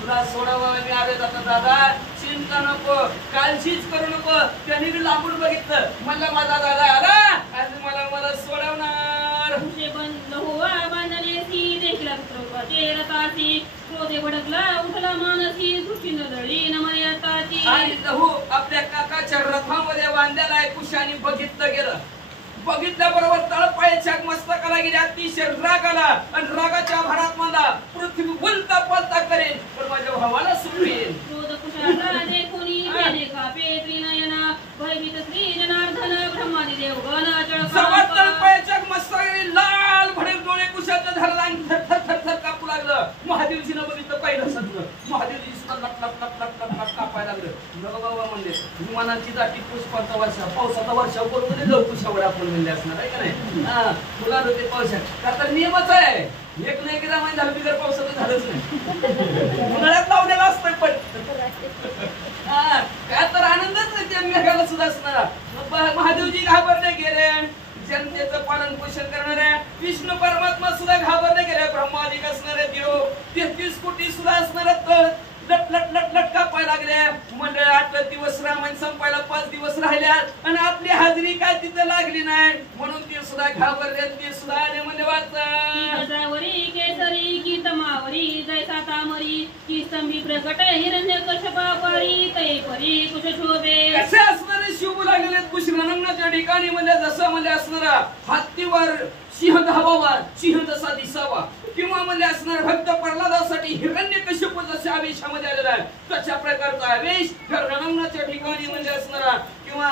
तुला सोडावं मी आले जाता दादा चिंता नको काळजीच करू नको त्यांनी मी लांबून बघितलं म्हणलं माझा दादा आला आज मला सोडवणार बांधले सी देखील पुत्रचे रथाची क्रोधे भडकला उठला मानसी दृष्टी नदळी नमयताची आणि लहू आपल्या काकाच्या रथामध्ये बांधलेला आहे कुशाने बघितलं गेलं बघितल्याबरोबर तळपायाच्या मस्तकाला गेली अतिशय राग आला आणि रागाच्या भरात मला पृथ्वी उलटा पलटा करेन पण माझ्या भावाला सुटवेल क्रोध कुशाला देखोनी मेले कापे त्रिनयना भयभीत श्री जनार्दन ब्रह्मादी देवगण जवळ तळपायाच्या मस्तकाला लाल भडक डोळे कुशाचं झालं आणि थर कापू लागलं महादेवजीनं बघितलं पहिलं सगळं महादेवजी सुद्धा लप कापायला लागलं बाबा म्हणजे विमानाची दाटी पुष्पाचा वर्षा पावसाचा वर्षा करून लवकुशावर आपण म्हणले असणार आहे का नाही हा तुला होते पावसात का तर नियमच आहे एक नाही एकदा महिना झालं बिगर पावसाचं झालंच नाही उन्हाळ्यात लावलेला असतं पण हा का तर आनंदच त्या मेघाला सुद्धा असणारा महादेवजी घाबरले गेले जनतेचं पालन पोषण करणाऱ्या विष्णू परमात्मा सुद्धा घाबरले गेले ब्रह्मादिक असणारे देव 33 कोटी सुद्धा असणारे लट कापायला लागले मंडळ 8 दिवस रामायण संपायला 5 दिवस राहिल्या आणि आपली हाजरी काय तिथं लागली नाही म्हणून ते सुद्धा घाबरले ते सुद्धा आले म्हणजे वाचावरी केसरी की तमावरी जैसा तामरी की स्तंभी प्रकट हिरण्य कश्यपापारी तै परी कुश शोभे कसे असणारे शिव लागले कुश रणांगणाच्या ठिकाणी म्हणजे जसं म्हणजे असणारा हत्तीवर सिंह धावावा सिंह जसा दिसावा किंवा म्हणजे असणार भक्त प्रल्हादासाठी हिरण्यकश्यप जशा आवेशामध्ये आलेला आहे तशा प्रकारचा आवेश रणांगणाच्या ठिकाणी म्हणजे असणारा किंवा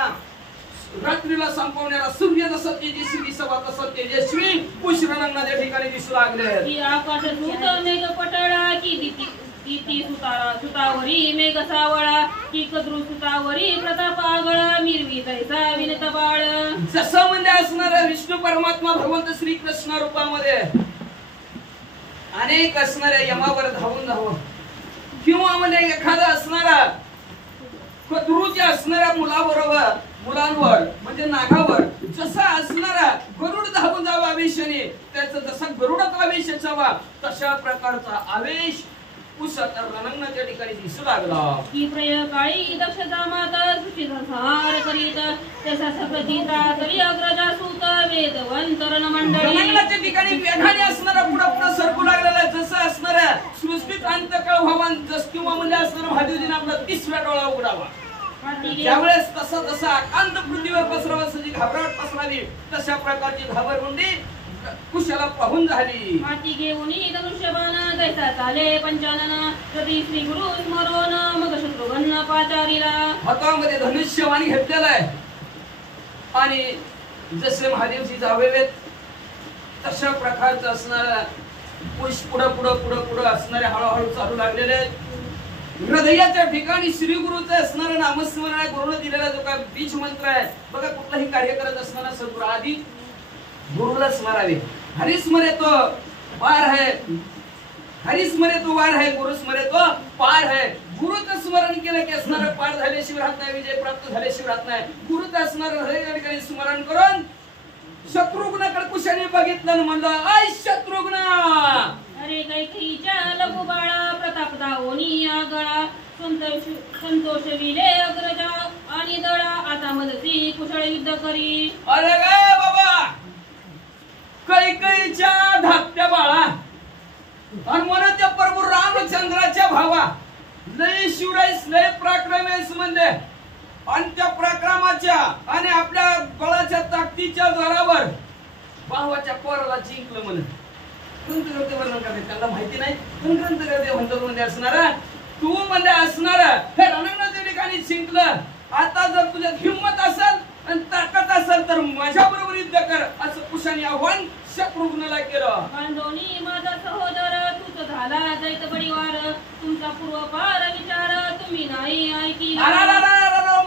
रात्रीला संपवणारा सूर्य जसा तेजस्वी दिसावा तसा तेजस्वी कुश रणांगणाच्या ठिकाणी दिसू लागले की आकाश सूत मेघ पटळा की इति सुतावरी मेघ सावळा की कद्रू सुतावरी प्रताप आगळा मिरवी तैसा विनत बाळ. जसं म्हणजे असणारा विष्णू परमात्मा भगवंत श्री कृष्ण रूपामध्ये अनेक असणाऱ्या यमावर धावून किंवा म्हणजे एखादा असणारा कद्रूच्या असणाऱ्या मुलांवर म्हणजे नागावर जसा असणारा गरुड धावून जावा आवेशाने त्याचा जसा गरुडाचा आवेश असावा तशा प्रकारचा आवेश रणांगणाच्या ठिकाणी दिसू लागला. की प्रयकाळी दक्षता माता सुची संहार करीत तसा सप्रतीचा तरी अग्रजा सूत वेदवंत रणमंडळी. रणांगणाच्या ठिकाणी वेगाने असणारा पुढे सरकू लागलेला जसं असणारा सृष्टीत अंतकाळ व्हावान जस किंवा म्हणजे असणारा महादेवजीने आपला 30वा डोळा उघडावा त्यावेळेस तसा अकांत पृथ्वीवर पसरावा जी घाबरट पसरावी तशा प्रकारची घाबरगुंडी कुशाला पाहून झाली. हाती घेऊन धनुष्यबाण जैसा चाले पंचानन प्रति श्री गुरु स्मरण मग शत्रुघ्न पाचारीला. हातामध्ये धनुष्यबाण घेतलेला आहे आणि जसे महादेवजी जावेवेत तशा प्रकारचं असणारा पुढं असणारे हळूहळू चालू लागलेले हृदयाच्या ठिकाणी श्री गुरुचं असणारं नामस्मरण आहे. गुरुने दिलेला जो काय बीज मंत्र आहे बघा कुठलाही कार्य करत असताना सद्गुरु आधी गुरुला स्मरावे. हरिस्मरे तो पार है, हरिस्मरे तो वार है, गुरु स्मरे तो पार है. गुरुचं स्मरण केलं की असणारं पार झाल्याशिवाय राहत नाही, विजय प्राप्त झाल्याशिवाय राहत नाही. गुरुचं असणारं हृदयाच्या ठिकाणी स्मरण करून शत्रुघ्नाकडे कुशाने बघितलं आणि म्हणलं आय शत्रुघ्न अरे कैकेयीच्या लघु बाळा प्रताप दावोनी आगळा संतोष विले अग्रजा आणि दळा आता मदती कुशळ युद्ध करी. अरे गे बाबा कैकेयीच्या धाकट्या बाळा आणि म्हणून त्या प्रभू रामचंद्राच्या भावा लय शिवराईस लय पराक्रमेस म्हणजे आणि त्या पराक्रमाच्या आणि आपल्या बळाच्या ताकदीच्या जोरावर भावाच्या पोराला जिंकलं म्हणून ग्रंथकर्ते वर्णन करते त्यांना माहिती नाही पण ग्रंथकर्ते म्हणतात म्हणजे असणारा तू म्हणजे असणारा हे रणांगणाच्या ठिकाणी जिंकलं. आता जर तुझ्यात हिंमत असेल आणि ताकद असेल तर माझ्या बरोबर युद्ध कर असं कुशाने आव्हान शत्रुघ्नाला केलं. बांधोनी माझा सहोदर तूच झाला दैत परिवार तुमचा पूर्वपार विचार तुम्ही नाही ऐकी.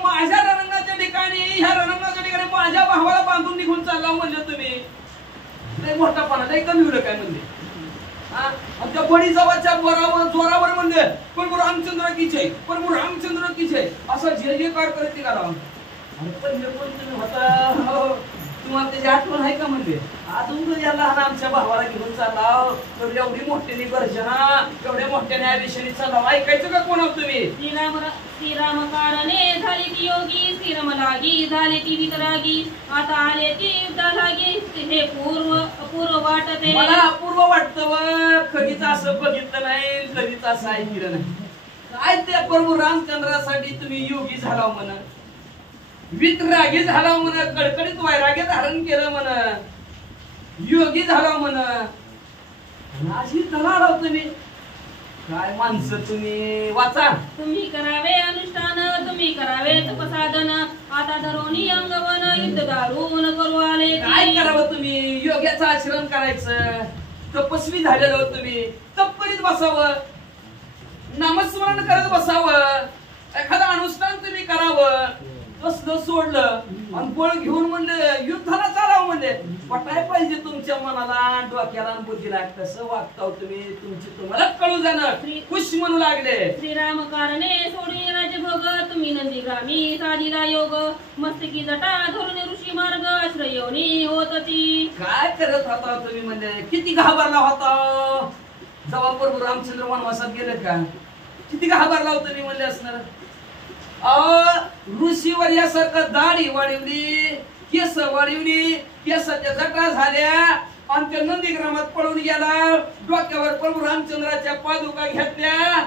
माझ्या रणांगणाच्या ठिकाणी ह्या रणांगणाच्या ठिकाणी माझ्या भावाला बांधून निघून चालला म्हणजे तुम्ही लय मोठापणा लय कमी होईल काय म्हणजे त्या बडी जवाच्या जोरावर म्हणजे प्रभू रामचंद्र की जय, प्रभू रामचंद्र की जय असं जे जे कार करत करा. पण तुम्ही होता तुम्हाला त्याची आठवण आहे का म्हणजे अजून याला आमच्या भावाला घेऊन चालला एवढी मोठ्याने गर्जना एवढ्या मोठ्याने आयुष्याने चालला ऐकायचं का कोण तुम्ही. श्रीराम कारणे झाली ती योगी श्रीराम लागी झाले ती वितरागी आता आले ती युद्धा लागी हे पूर्व वाटते. मला अपूर्व वाटतं कधीच असं बघितलं नाही कधीच असं ऐकलं नाही. काय त्या प्रभू रामचंद्रासाठी तुम्ही योगी झाला म्हणा वितरागी झाला म्हणा कडकडीत वैराग्य धारण केलं म्हणा योगी झाला म्हणा अशी तला तुम्ही काय माणसं तुम्ही वाचा. तुम्ही करावे अनुष्ठान तुम्ही करावे तपसाधन आता धरोनी अंगवन युद्ध दारून करू आले. काय करावं तुम्ही योग्याचं आचरण करायचं तपस्वी झालेलं तुम्ही तप करीत बसावं नामस्मरण करत बसावं एखादं अनुष्ठान तुम्ही करावं. तसलं सोडलं आणि बळ घेऊन म्हणले युद्धाला चालावं म्हणजे पटाय पाहिजे तुमच्या मनाला डोक्याला बुद्धीला कसं वागताव तुम्ही तुमची तुम्हाला कळू जाणार खुश म्हणू लागले. श्रीराम कारणे सोडी राजभोग तुम्ही नंदी ग्रामी साधीला योग मस्तकी जटा धरून ऋषी मार्ग आश्रयोनी होत ती. काय करत होता तुम्ही म्हणजे किती घाबरला होता जेव्हा प्रभू रामचंद्र वनवासात गेले का किती घाबरला होता तुम्ही म्हणले असणार. ऋषीवर यासारखं दाढी वाढवली केस वाढवली केसाच्या जटा झाल्या आणि त्या नंदीग्रामात पळून गेला डोक्यावर प्रभू रामचंद्राच्या पादुका घेतल्या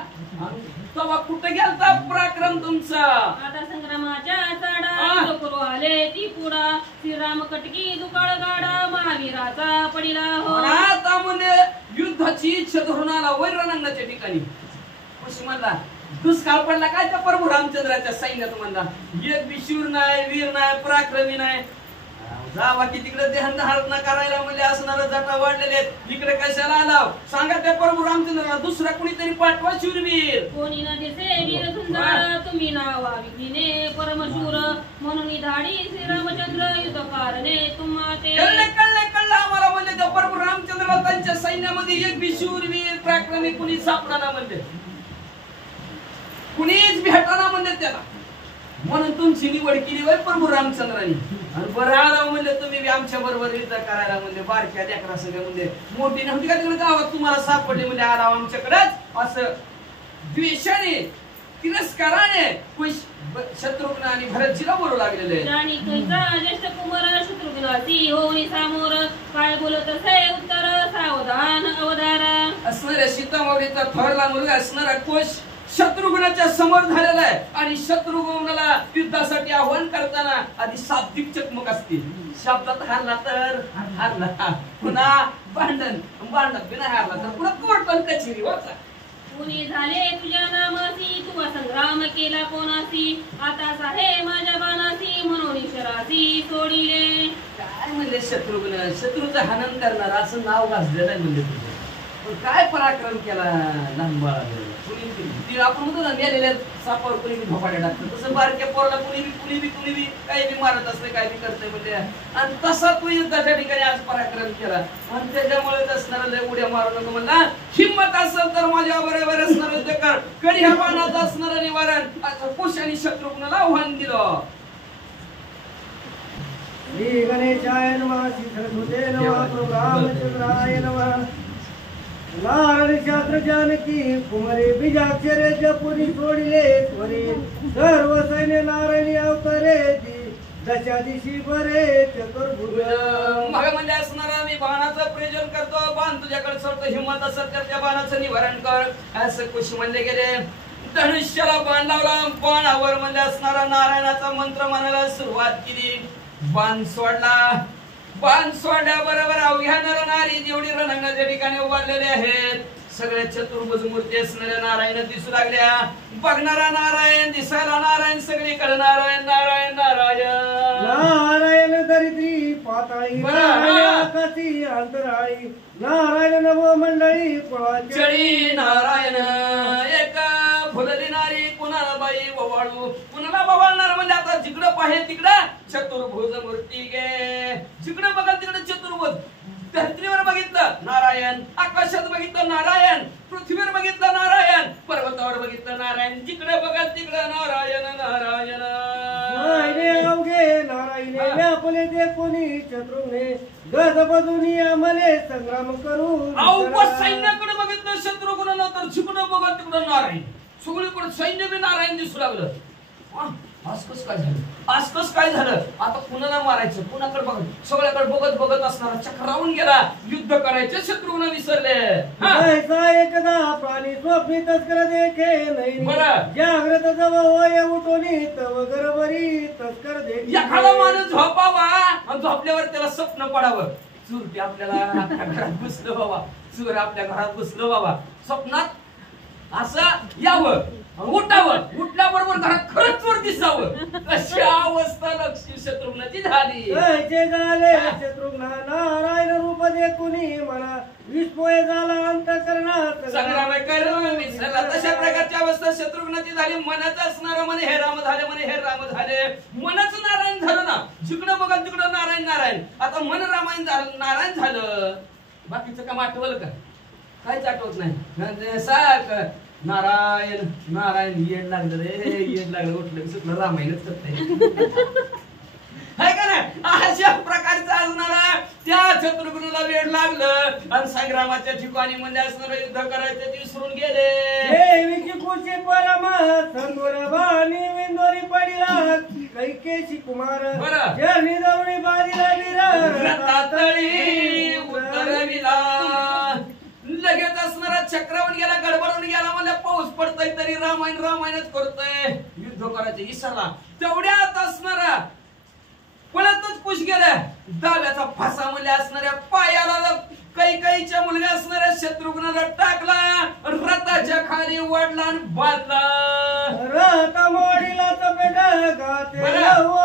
तेव्हा कुठे गेलता पराक्रम तुमचा. आता संग्रामाच्या चाडा करू आले ती पुढा श्रीराम कटकी दुकाळ गाडा महावीराचा पडिला हो. आता म्हणजे युद्धाची इच्छा धरून आला वैर रणांगणाच्या ठिकाणी कशी म्हणला दुष्काळ पडला काय त्या प्रभू रामचंद्राच्या सैन्यात म्हणला एक बी शूर नाही वीर नाही पराक्रमी नाही जावा की तिकडे ध्यान हरणा करायला म्हणजे असणारा जाटा वाढलेले आहेत इकडे कशाला आलाव सांगा त्या प्रभू रामचंद्राला दुसरा कुणीतरी पाठवा शूरवीर कोणी न दिसे वीर सुंदर तुम्ही नावावी तिने परमशूर म्हणून धाडी श्रीरामचंद्र युद्ध कारणे तुम्हा ते कळलं आम्हाला म्हणजे त्या प्रभू रामचंद्राला त्यांच्या सैन्यामध्ये एक बी शूरवीर पराक्रमी कुणी सापडाना म्हणजे कुणीच भेटाना म्हणजे त्याला म्हणून तुमची निवड केली वय प्रभू रामचंद्रांनी आणि बरं आला म्हणजे तुम्ही आमच्या बरोबर युद्ध करायला म्हणजे बारक्या लेकरा सगळ्या म्हणजे मोठी नव्हती का तिकडे गावात तुम्हाला सापडली म्हणजे आला आमच्याकडेच असं द्वेषाने तिरस्काराने शत्रुघ्न आणि भरतजीला बोलू लागलेले राणी तुझा ज्येष्ठ कुमार शत्रुघ्नाची होऊन समोर काय बोलत असे उत्तर सावधान अवधारा असणाऱ्या सीतामाऊलीचा थोरला मुलगा असणारा कोश शत्रुघ्नाच्या समोर झालेला आहे आणि शत्रुघ्नाला युद्धासाठी आव्हान करताना आधी शाब्दिक चकमक असते शब्दात हारला तर हारला पुन्हा भांडण बिना हारला तर पुन्हा कोर्ट कचेरी वाचा कुणी झाले तुझ्या नामासी तू संग्राम केला कोणासी आता साहे माझ्या बाणासी म्हणून ईश्वरासी सोडिले काय म्हणले शत्रूचा हनन करणार असं नाव गाजलेलं आहे म्हणजे तुझं पण काय पराक्रम केला लहान बाळा आपण म्हणतो ना मेलेल्या सापावर कुणी बी झोपाट्या टाकतं तसं बारक्या पोराला कुणी बी काही बी मारत असले काय बी करतंय म्हणजे आणि तसा तू युद्धाच्या ठिकाणी आज पराक्रम केला आणि त्याच्यामुळे असणारा लय उड्या मारू नको म्हणला हिंमत असेल तर माझ्या बरोबर असणार युद्ध कर कधी ह्या बाणाचं असणारं निवारण कुश आणि शत्रुघ्नाला आव्हान दिलं श्री गणेशाय नमः श्री सरस्वते नमः प्रभु रामचंद्राय नमः नारायण शास्त्र जानकी कुमारी बीजाक्षरे जपुरी सोडिले स्वरी सर्व सैन्य नारायणी अवतरे दशा दिशी बरे चतुर्भुज मग म्हणजे असणारा मी बाणाचं प्रयोजन करतो बाण तुझ्याकडे सोडतो हिंमत असेल तर त्या बाणाचं निवारण कर असं कुश म्हणले गेले धनुष्याला बाण लावला बाणावर म्हणजे असणारा नारायणाचा मंत्र म्हणायला सुरुवात केली बाण सोडल्या बरोबर अवघ्या नर नारी जेवढी रणांगणाच्या ठिकाणी उभारलेले आहेत सगळ्या चतुर्भुज मूर्ती असणाऱ्या नारायण दिसू लागल्या बघणारा नारायण दिसायला नारायण सगळीकडे नारायण नारायण नारायण नारायण दरिद्री पाताळी आकाशी अंतराळी नारायण नव मंडळी चळी नारायण एक फुलली नारी कुणाला बाई ववाळू कुणाला ववाळणार म्हणजे आता जिकडं पाहे तिकडं चतुर्भुज मूर्ती गे जिकडं बघा तिकडं चतुर्भुज धरतीवर बघितलं नारायण आकाशात बघितलं नारायण पृथ्वीवर बघितलं नारायण पर्वतावर बघितलं नारायण जिकडे बघा तिकडं नारायण नारायण अवघे नारायण व्यापले ते कोणी शत्रुघ्ने गजबजुनी आम्हाले संग्राम करू सैन्याकडे बघितलं शत्रुघ्न तर जिकडं बघा तिकडं नारायण सगळीकडे सैन्य बी नारायण दिसू लागलं आसकस काय झालं आता कुणाला मारायचं कुणाकडे बघत सगळ्याकडे बघत असणारा चक्रावून गेला युद्ध करायचे शत्रुघ्न विसरले एकदा प्राणी स्वप्नी तस्कर देखे नाही जागृत जव होय उठोनी तव गरबरी तस्कर देखे एखादा माणूस झोपावा आणि झोपल्यावर त्याला स्वप्न पडावं चूर आपल्याला घरात घुसलं बाबा चूर आपल्या घरात घुसलं बाबा स्वप्नात असं यावं उठावं उठल्याबरोबर घरात खरंच वर दिसावं अशी अवस्था लक्ष्मी शत्रुघ्नाची झाली झाले शत्रुघ्न नारायण रूप देखुनी मला विस्मय झाला अंतःकरणात संग्राम विसरला तशा प्रकारची अवस्था शत्रुघ्नाची झाली मनाचं असणारं म्हणे हे राम झाले म्हणे हे राम झाले मनच नारायण झालं ना जिकडं बघा तिकडं नारायण नारायण आता मन रामायण झालं नारायण झालं बाकीचं काम आठवलं का काहीच आठवत नाही सारखं नारायण नारायण येड लागलं रे येड लागलं उठलं सुटलं रामायणच करताय हाय का नाही अशा प्रकारचा असणारा त्या शत्रुघ्नाला वेळ लागलं आणि संग्रामाच्या ठिकाणी म्हणजे असणारं युद्ध करायचं ते विसरून गेले देवीची कुशी परमा संगोर बाणी विंदोरी पडिला कैकेशी कुमार जर्नी दौडी बाजीला विरा तळी उतरविला लगेच असणारा चक्रावून गेला गडबडून गेला मला पाऊस पडतोय तरी रामायणच करतोय युद्ध करायचं इसरला तेवढ्यात असणारा पळतच कुश गेल्या दाव्याचा फासा मध्ये असणाऱ्या पायाला कैकेयीच्या मुलगा असणाऱ्या शत्रुघ्नाला टाकला रथाच्या खाली वाढला आणि बांधला रथ मोडीला चपेटा गाते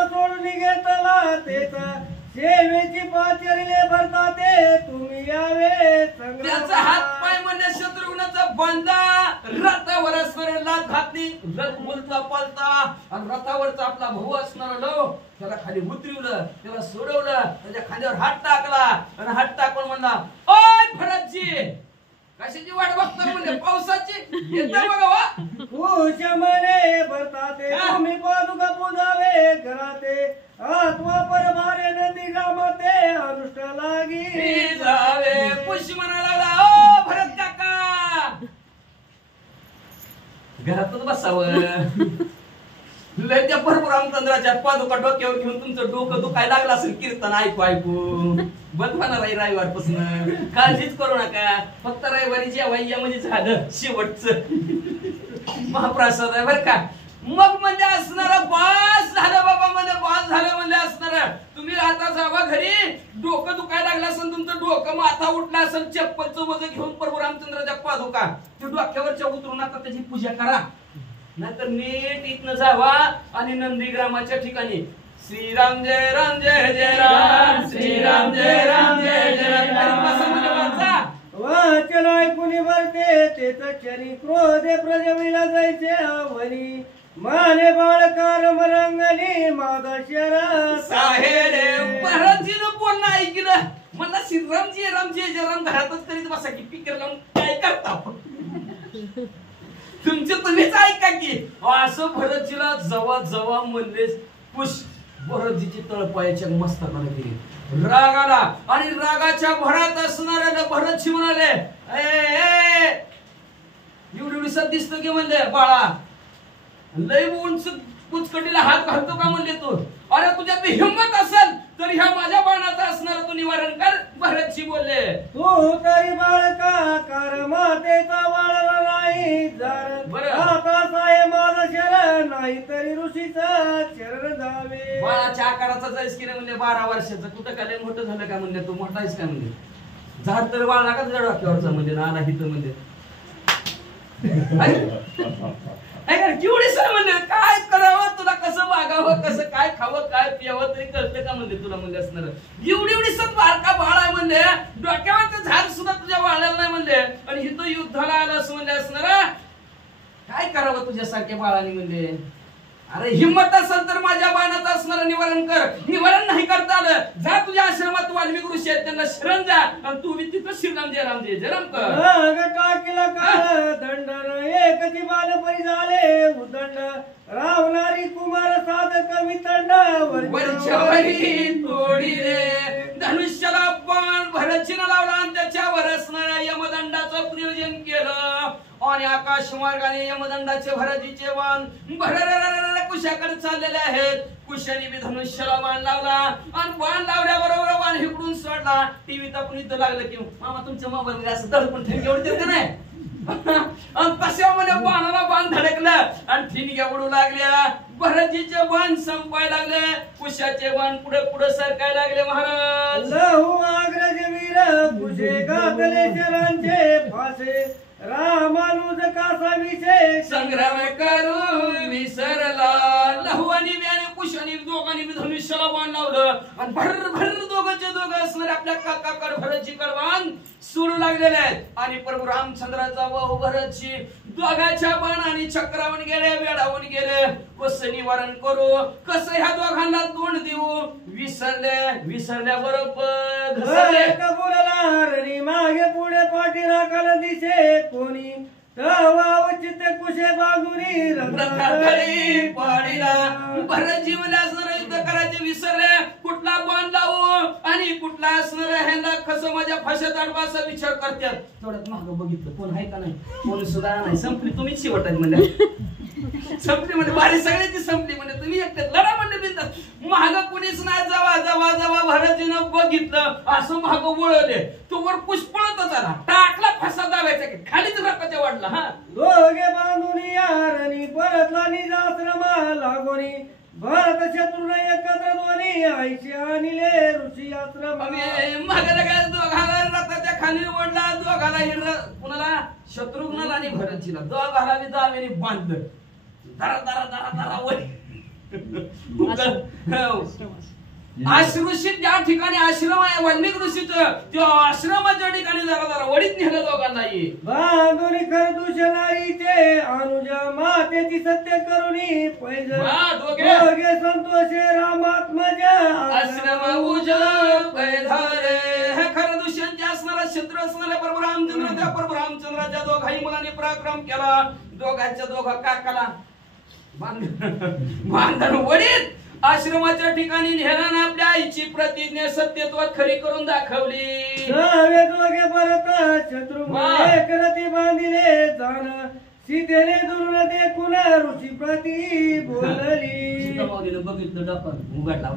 सोडून घेतला तेचा सेवेची पाचरले भरताते तुम्ही यावे त्याचा हात पाय म्हणजे शत्रुघ्नाचा बांधा रथावर असणारे लाथ घातली. रथ बोलता पालता आणि रथावरचा आपला भाऊ असणार लो त्याला खाली उतरवलं, त्याला सोडवलं, त्याच्या खांद्यावर हात टाकला आणि हात टाकून म्हणला, ओय भरतजी कशाची वाट बघता म्हणजे पावसाची येतं बघा वा. खुश मने भरताते तुम्ही पादुका पूजावे घराते आत्मा परभारे नंदी ग्रामाते अनुष्ठ लागी जावे. पुष्य म्हणा लागला, ओ भरत काका घरातच बसावं. लय त्या भरपूर रामचंद्राच्या पादुका डोक्यावर घेऊन तुमचं डोकं दुखायला लागलं असेल कीर्तन ऐकू ऐकू. बंद होणार आहे रविवारपासून, काळजीच करू नका. फक्त रविवारी जेवायला म्हणजे झालं शेवटचं महाप्रसाद आहे बर का. मग म्हणजे असणार बास झालं बाबा म्हणजे बास झालं म्हणजे असणार. तुम्ही आता जावा घरी, डोकं दुखायला लागलं असेल तुमचं डोकं माथा उठला असेल चप्पलचं वजन घेऊन प्रभू रामचंद्राच्या पादुका ते डोक्यावरच्या उतरू नका, त्याची पूजा करा. नाहीतर नीट इथनं जावा आणि नंदीग्रामाच्या ठिकाणी श्रीराम जय राम जय जय राम, श्रीराम जय राम जय जय राम वाचन ऐकून भरते तेच चरी क्रोधे प्रजविला जायचे आवनी माने बाळकार मरंगली मादा शरा साहेब. भरतजीनं बोलणं ऐकलं म्हणला श्रीराम जय राम जय जय राम घरातच करीत बसा की पिकर लावून काय करता तुमचे तुम्हीच ऐका की. असं भरतजीला जवा जवा म्हणले पुष भरतजीची तळपायाच्या मस्तकाला गेली. राग आला आणि रागाच्या भरात असणाऱ्याला भरतजी म्हणाले, एवढी दिसत दिसतो की म्हणले बाळा लय उंच कुचकटीला हात घालतो का म्हणले तू. अरे तुझ्यात हिंमत असेल तर ह्या माझ्या बाणाचा असणार तू निवारण कर. भरतजी बोलले, तू तरी बाळका कर मातेचा वाळला नाही जर आता साहे माझा शरण नाही तरी ऋषीचा शरण जावे. बाळाच्या आकाराचा जायस की नाही म्हणले 12 वर्षाचा. कुठं काय मोठं झालं का म्हणले, तू मोठा आहेस काय म्हणले. झाड तर बाळा का तुझ्या डोक्यावरचा म्हणजे नाला हिथं म्हणजे केवढी सर म्हणले काय करावं तुला, कसं वागावं, कसं काय खावं काय पियावं तरी कळतं का म्हणले तुला म्हणले असणार. एवढी सत बारका बाळ आहे म्हणले, डोक्यावरचं झाड सुद्धा तुझ्या वाळायला नाही म्हणले आणि हिथं युद्धाला आलं असं म्हणले असणार. काय करावं तुझ्यासारख्या बाळाने म्हणले. अरे हिंमत असेल तर माझ्या बाणाचं असणारं निवारण कर. निवारण नाही करता आलं जा तुझ्या आश्रमात वाल्मिक ऋषी आहेत त्यांना शरण जा आणि तू तिथं श्रीराम जय राम जय जय राम कर. टाकीला काळ दंडन एकची बाल परी झाले उदंड रावणारी कुमार साधक वितंड वरच्यावरी तोडी रे. धनुष्याला बाण भरतजीनं लावला आणि त्याच्यावर असणाऱ्या यमदंडाचं प्रयोजन केलं आणि आकाश मार्गाने यमदंडाचे भरतजीचे बाण कुशाकडे चाललेले आहेत. कुशाने बी धनुष्याला बाण लावला आणि बाण लावल्याबरोबर बाण हिकडून सोडला. टीव्हीत आपण इथं लागलं की मामा तुमच्या मोबाईल मध्ये असं दडपून ठेवून एवढं का नाही. कशामध्ये बाणाला बाण धडकलं आणि ठिणग्या उडू लागल्या. भरतजीचे बाण संपायला लागले, कुशाचे बाण पुढे पुढे सरकायला लागले. महाराज लहू अग्रज वीर कुशे घातले शरांचे फासे रामानुज कासा विशेष संग्राम करू विसरला. लहू आणि कुशाने दोघांनी धनुष्याला बाण लावलं आणि भर भर दोघांचे दोघं असणारे आपल्या काकाकड भरतजी कडवान सोडू लागलेले आहेत. आणि प्रभू रामचंद्राचा भाऊ भरतजी दोघांच्या बाणाने चक्रावून गेले, वेडावून गेले. कसं निवारण करू, कसं ह्या दोघांना तोंड देऊ. विसरल्या बरोबर घसरले मागे पुढे पाठी राखाला दिसे कोणी उचित कुशे बाजूनी पाडीला. भरतजी मला असणार युद्ध करायचे विसरले. कुठला बाण लावू आणि कुठला असणार ह्यांना कसं माझ्या फाशात अडवा असा विचार करतात. थोड्यात मागं बघितलं कोण आहे का नाही, कोण सुद्धा नाही. संपली तुम्हीच शेवट म्हणजे संपली म्हणजे बारी सगळ्याची संपली म्हणजे तुम्ही एकट्यात लढा म्हणजे बिनतात. महाग कोणीच नाही. जवा जवा जवा भरतजीनं बघितलं असं महाग वळले तो वर पुष्पळतच आला. टाकला फसा दाबायचा की खालीच रकाच्या वाढला. हा दोघे बांधून यारणी परतला निजाश्रमा लागोनी भरत शत्रू एकत्र दोन्ही आईशी आणले ऋषी आश्रम. महागाला काय दोघाला रथाच्या खाली ओढला. दोघाला हिर कुणाला शत्रुघ्नाला आणि भरतजीला दोघाला बी दावेने बांधलं. दरा दरा दरा दरा वर आश्रमशीत ज्या ठिकाणी आश्रम आहे वाल्मिक ऋषीचं त्या आश्रमाच्या ठिकाणी जरा वडीत नेलं दोघांनाही. बांधुनी खरदूषणाईचे अनुजा मातेची सत्य करुणी पैज दोघे संतोषे रामात्मज आश्रम उज पैधारे. हे खरदूषण जे असणारा शत्रू असणारे प्रभू रामचंद्र त्या प्रभू रामचंद्राच्या दोघाही मुलांनी पराक्रम केला. दोघांच्या दोघा काकाला बांधण वडीत आश्रमाच्या ठिकाणी नेल्यानं आपल्या आईची प्रतिज्ञा सत्यत्वात खरी करून दाखवली. दोघे परत शत्रुमुळे करती बांधिले जाण सीतेने दुरून देखून ऋषी प्रती बोलली. सीतामाऊलीनं बघितलं डोकं उघडला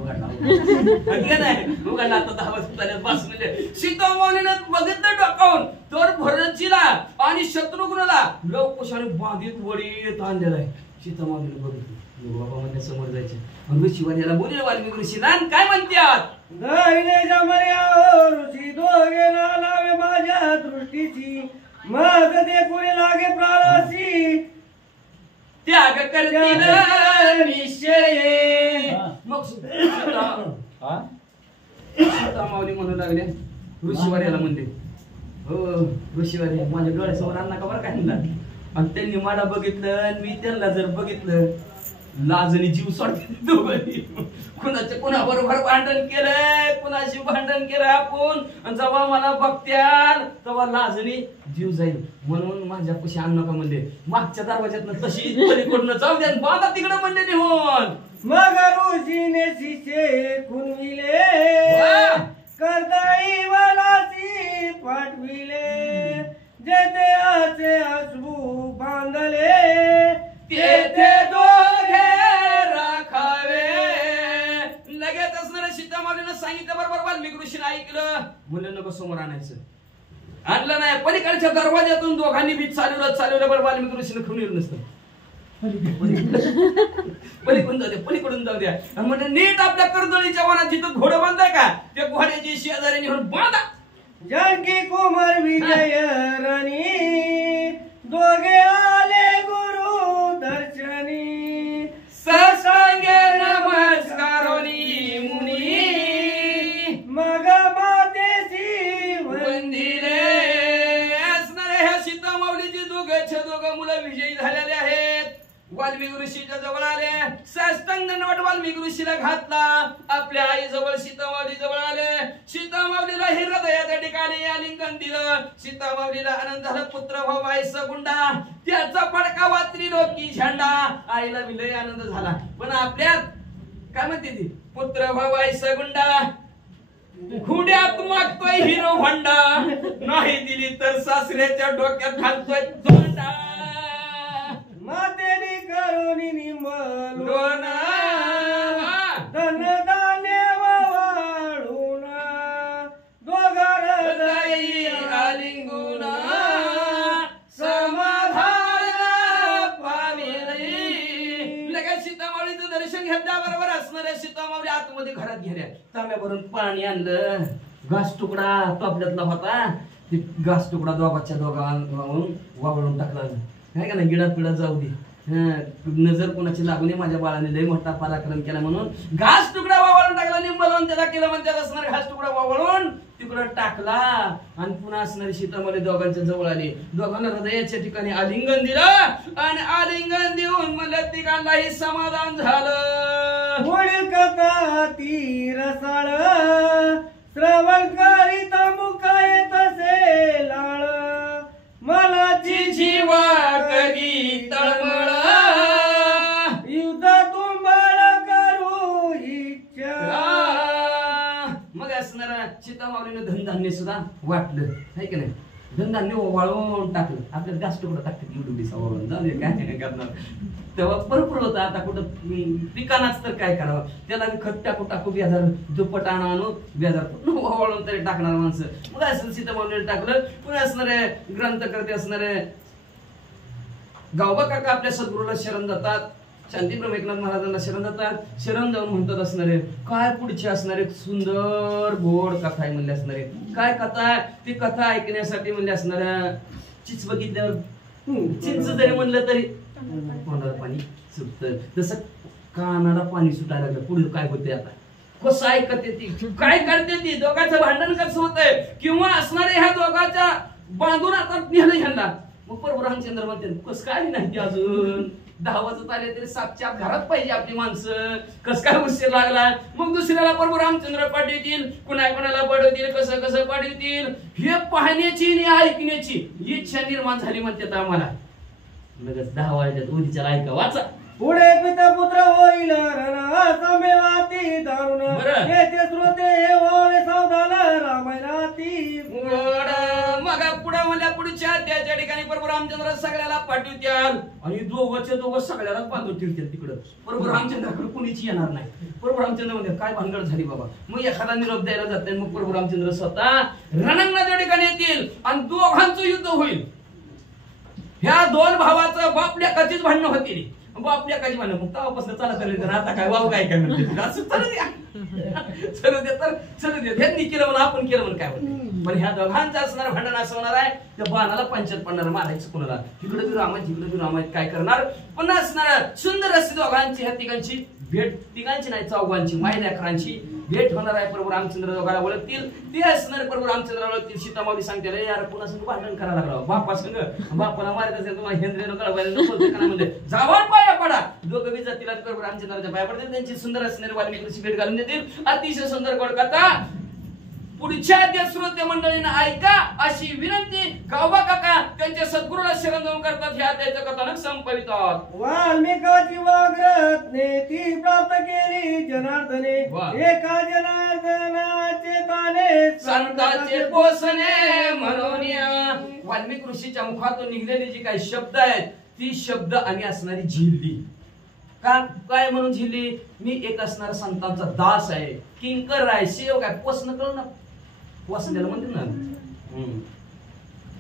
आता 10 वाजता बसलेले. सीतामाऊलीनं बघितलं डोकावून तर भरतजीला आणि शत्रुघ्नला लवकुशाने बांधित वडीत आणलेला आहे. सीतामाऊलीनं बघितलं बाबा म्हणजे समोर जायचे. ऋषीवर याला बोलले वाल्मिक ऋषीला काय म्हणतात. ऋषी दोघे लावे माझ्या दृष्टीची मग ते कोणी लागे प्राणाशी त्याग करतील निश्चय. मग सीतामाऊली म्हणू लागले ऋषीवर याला म्हणते हो ऋषीवर माझ्या डोळ्यासमोर आणला का बरं काय. आणि त्यांनी मला बघितलं आणि मी त्यांना जर बघितलं लाजणी जीव सोडते दोघांनी. कुणाच्या कुणाबरोबर भांडण केलंय कुणाशी भांडण केलं आपण आणि जेव्हा मला बघत्याल तेव्हा लाजणी जीव जाईल. म्हणून माझ्या कुशी आणू नका म्हणले. मागच्या दरवाज्यातनं तशी पलीकडनं जाऊ द्या बाबा तिकडे म्हणले निघून. मग ऋषीने शिशे खुनविले करताई वालाची पाठविले जेथे असे अश्रू बांधले तेथे दोघे राखावे. लगेच असणाऱ्या सीतामाऊलीनं सांगितलं बरोबर वाल्मिक ऋषीने ऐकलं. म्हणलं नको समोर आणायचं. आणलं नाही पलीकडच्या दरवाज्यातून दोघांनी बी चालवलं बरं वाल्मिक ऋषीने खुणलं नसतं. पलीकडून जाऊ द्या म्हणजे नीट आपल्या कर्दळीच्या वनात जिथं घोडं बांधाय का त्या घोड्याची शेजारी नेऊन बांधा. जानकी कुमार विजय राणी दोघे आले गुरु दर्शनी सत्संगे नमस्कारोनी मुनी मग मातेची वंदिले. असणारे ह्या सीतामाऊलीची दोघं मुलं विजयी झालेले आहेत. वाल्मिक ऋषीच्या जवळ आले साष्टांग दंडवत वाल्मिक ऋषीला घातला. आपल्या आई जवळ सीतामाऊली जवळ आले. सीतामाऊलीला हे हृदयाच्या ठिकाणी आलिंगन दिलं. सीतामाऊलीला आनंद झाला. पुत्र भाऊ आई सगुंडा त्याचा फडकावा त्रिलोकी झेंडा. आईला विलय आनंद झाला. पण आपल्यात काय म्हणते ती पुत्र भाऊ आई सगुंडा खुड्यात मागतोय हिरो होंडा नाही दिली तर सासऱ्याच्या डोक्यात घालतोय धोंडा. मातेनी करुणी निंबलोन धन धान्य वाळून दोघार जाई आलिंगून समाधान पाविली. लगेच सीतामाऊलीचं दर्शन घेतल्याबरोबर असणाऱ्या सीतामाऊली आतमध्ये घरात गेल्या. तांब्यावरून पाणी आणलं. घास तुकडा तबल्यातला होता. ते घास तुकडा दोघांच्या दोघांवरून वावळून टाकला. काय का ना गिडात पिडात जाऊ दे नजर कोणाची लागू नये. माझ्या बाळाने लय मोठा पराक्रम केला म्हणून घास तुकडा वावळून टाकला. निंबलवून त्याला केलं म्हणतात असणार घास तुकडा वावळून तिकडं टाकला. आणि पुन्हा असणारी सीतामाऊली दोघांच्या जवळ आली. दोघांना हृदयाच्या ठिकाणी आलिंगन दिलं आणि आलिंगन देऊन मला तिघांनाही समाधान झालं. वडील कथा ती रसाळ श्रवण करीत मुखाय तसे लाळ मनाची जीवा करी तळमळ युद्ध तुंबळ करू इच्छा. मग असणारा सीतामाऊलीनं धनधान्य सुद्धा वाटलं आहे की नाही. धनधान्य वाळवून टाकलं. आपल्याला जास्त कुठं टाकतात युडुबीचा वाळवून जाऊ दे काय करणार. तेव्हा भरपूर होतं. आता कुठं पिकानाच तर काय करावं. त्याला खत टाकू बेजार दुप्पट आणू बेजार वाळून तरी टाकणार माणसं. मग असं सीतामाऊलीने टाकलं. पुन्हा असणारे ग्रंथकर्ते असणारे गावबा काका आपल्या सद्गुरूला शरण जातात. शांतीप्रभू एकनाथ महाराजांना शरण जातात. शरण जाऊन म्हणतात असणारे काय पुढचे असणारे सुंदर गोड कथा आहे म्हणले असणारे. काय कथा आहे ती कथा ऐकण्यासाठी म्हणले असणाऱ्या चिच बघितल्यावर चिंच जरी म्हणलं तरी तोंडाला पाणी सुटतं. तसं कानाला पाणी सुटायला लागलं. पुढे काय होते आता कसं ऐकत ती काय करते ती दोघांचं भांडण कसं होतंय किंवा असणारे ह्या दोघांच्या बांधून आता नेलं ह्यांना मग प्रभू रामचंद्र म्हणते कस काय नाही ती अजून 10 वाजत आले तरी 7च्या घरात पाहिजे आपली माणसं कस काय उशीर लागला मग दुसऱ्याला प्रभू रामचंद्र पाठवतील कोणाला पाठवतील कसं कसं पाठवतील हे पाहण्याची आणि ऐकण्याची इच्छा निर्माण झाली म्हणतात आम्हाला लगेच 10 वाजल्यात उद्याच्या ऐका वाचा पुढे पिता पुत्र होईल रणासमेवाती दारुण येथे श्रोते व्हावे सावधान रामायणाती मग पुढे म्हणल्या पुढच्या त्याच्या ठिकाणी प्रभू रामचंद्र सगळ्याला पाठवत्याल आणि दोघं सगळ्याला बांधून ठेवतील तिकडं प्रभू रामचंद्राकडे कुणीच येणार नाही प्रभू रामचंद्र म्हणजे काय भानगड झाली बाबा मग एखादा निरोप द्यायला जाते मग प्रभू रामचंद्र स्वतः रणांगणाच्या ठिकाणी येतील आणि दोघांचं युद्ध होईल ह्या 2 भावाचं बाप लेकाचीच भांडणं होतील बाप लेकाची भांडणं मग तेव्हापासून चालत आले तर आता काय वाव काय करणार असं चलू दे त्यांनी केलं म्हणून आपण केलं म्हणून काय होते पण ह्या दोघांचं असणार भांडण असं होणार आहे त्या बाणाला पंचायत पडणार मारायचं कोणाला तिकडे बी रामायण काय करणार पण असणार सुंदर अशी दोघांची ह्या तिघांची भेट तिघांची नाही चौघांची मायलेकरांची भेट होणार आहे प्रभू रामचंद्र दोघाला ओळखतील ते असणार प्रभू रामचंद्र ओळखतील सीतामाऊली सांगते रे यार पुन्हा संग भांडण करायला लागला बापा संग बापाला मारत असेल तुम्हाला हेंद्रेनं कळवायला नको म्हणजे जावण पाया पडा दोघं बी जातील प्रभू रामचंद्राच्या पाया पडतील त्यांची सुंदर असणारी वाल्मिकीची भेट घालून देतील अतिशय सुंदर गोड कथा पुढच्या श्रोते मंडळींना ऐका अशी विनंती गावबा काका त्यांच्या सद्गुरूला शरण जाऊन करतात ह्या त्याचं कथानक संपवितात वाल्मिकाची वाग्रत्ने ती प्राप्त केली जनार्दने एका जनार्दनाचे ताने संतांचे पोसणे म्हणून वाल्मिक ऋषीच्या मुखातून निघलेले जे काही शब्द आहेत ती शब्द आणि असणारी झिल्ली काय म्हणून झिल्ली मी एक असणारा संतांचा दास आहे किंकर आहे सेवक आहे पोसणं कळ ना वसंताला म्हणते ना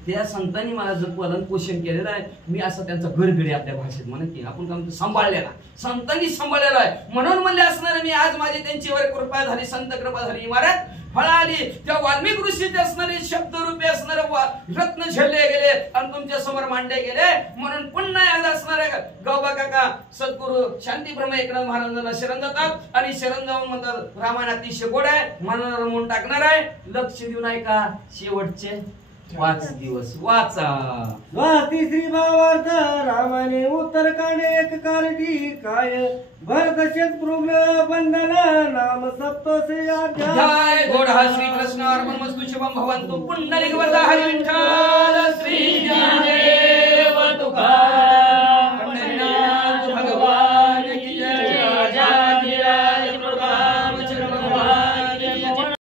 त्या संतांनी मला जर पालन पोषण केलेलं आहे मी असं त्यांचा गडगडी आपल्या भाषेत म्हणा की आपण काय म्हणतो सांभाळलेला संतांनी सांभाळलेला आहे म्हणून म्हणले असणार मी आज माझी त्यांच्यावर कृपा झाली संत कृपा झाली इमारत फळाली त्या वाल्मिक ऋषीचे असणारे शब्दरूपी असणारे रत्न झेलले गेले आणि तुमच्या समोर मांडले गेले म्हणून पुन्हा आज असणारे गावबा काका सद्गुरू शांतीब्रह्म एकनाथ महाराजांना शरण जातात आणि शरण जाऊन म्हणतात रामायण अतिशय गोड आहे मनाला रमवून टाकणार आहे लक्ष देऊन ऐका शेवटचे 5 दिवस वाचा तिसरी भावार्थ रामाने उत्तरकांड एक कारटी काय भरत शत्रुघ्न बंधन नाम सप्तसे अध्याय घोडा श्री कृष्ण अर्पणमस्तु शुभम भवन्तु पुंडलिक वरदा हरि विठ्ठल श्री ज्ञानदेव तुकाराम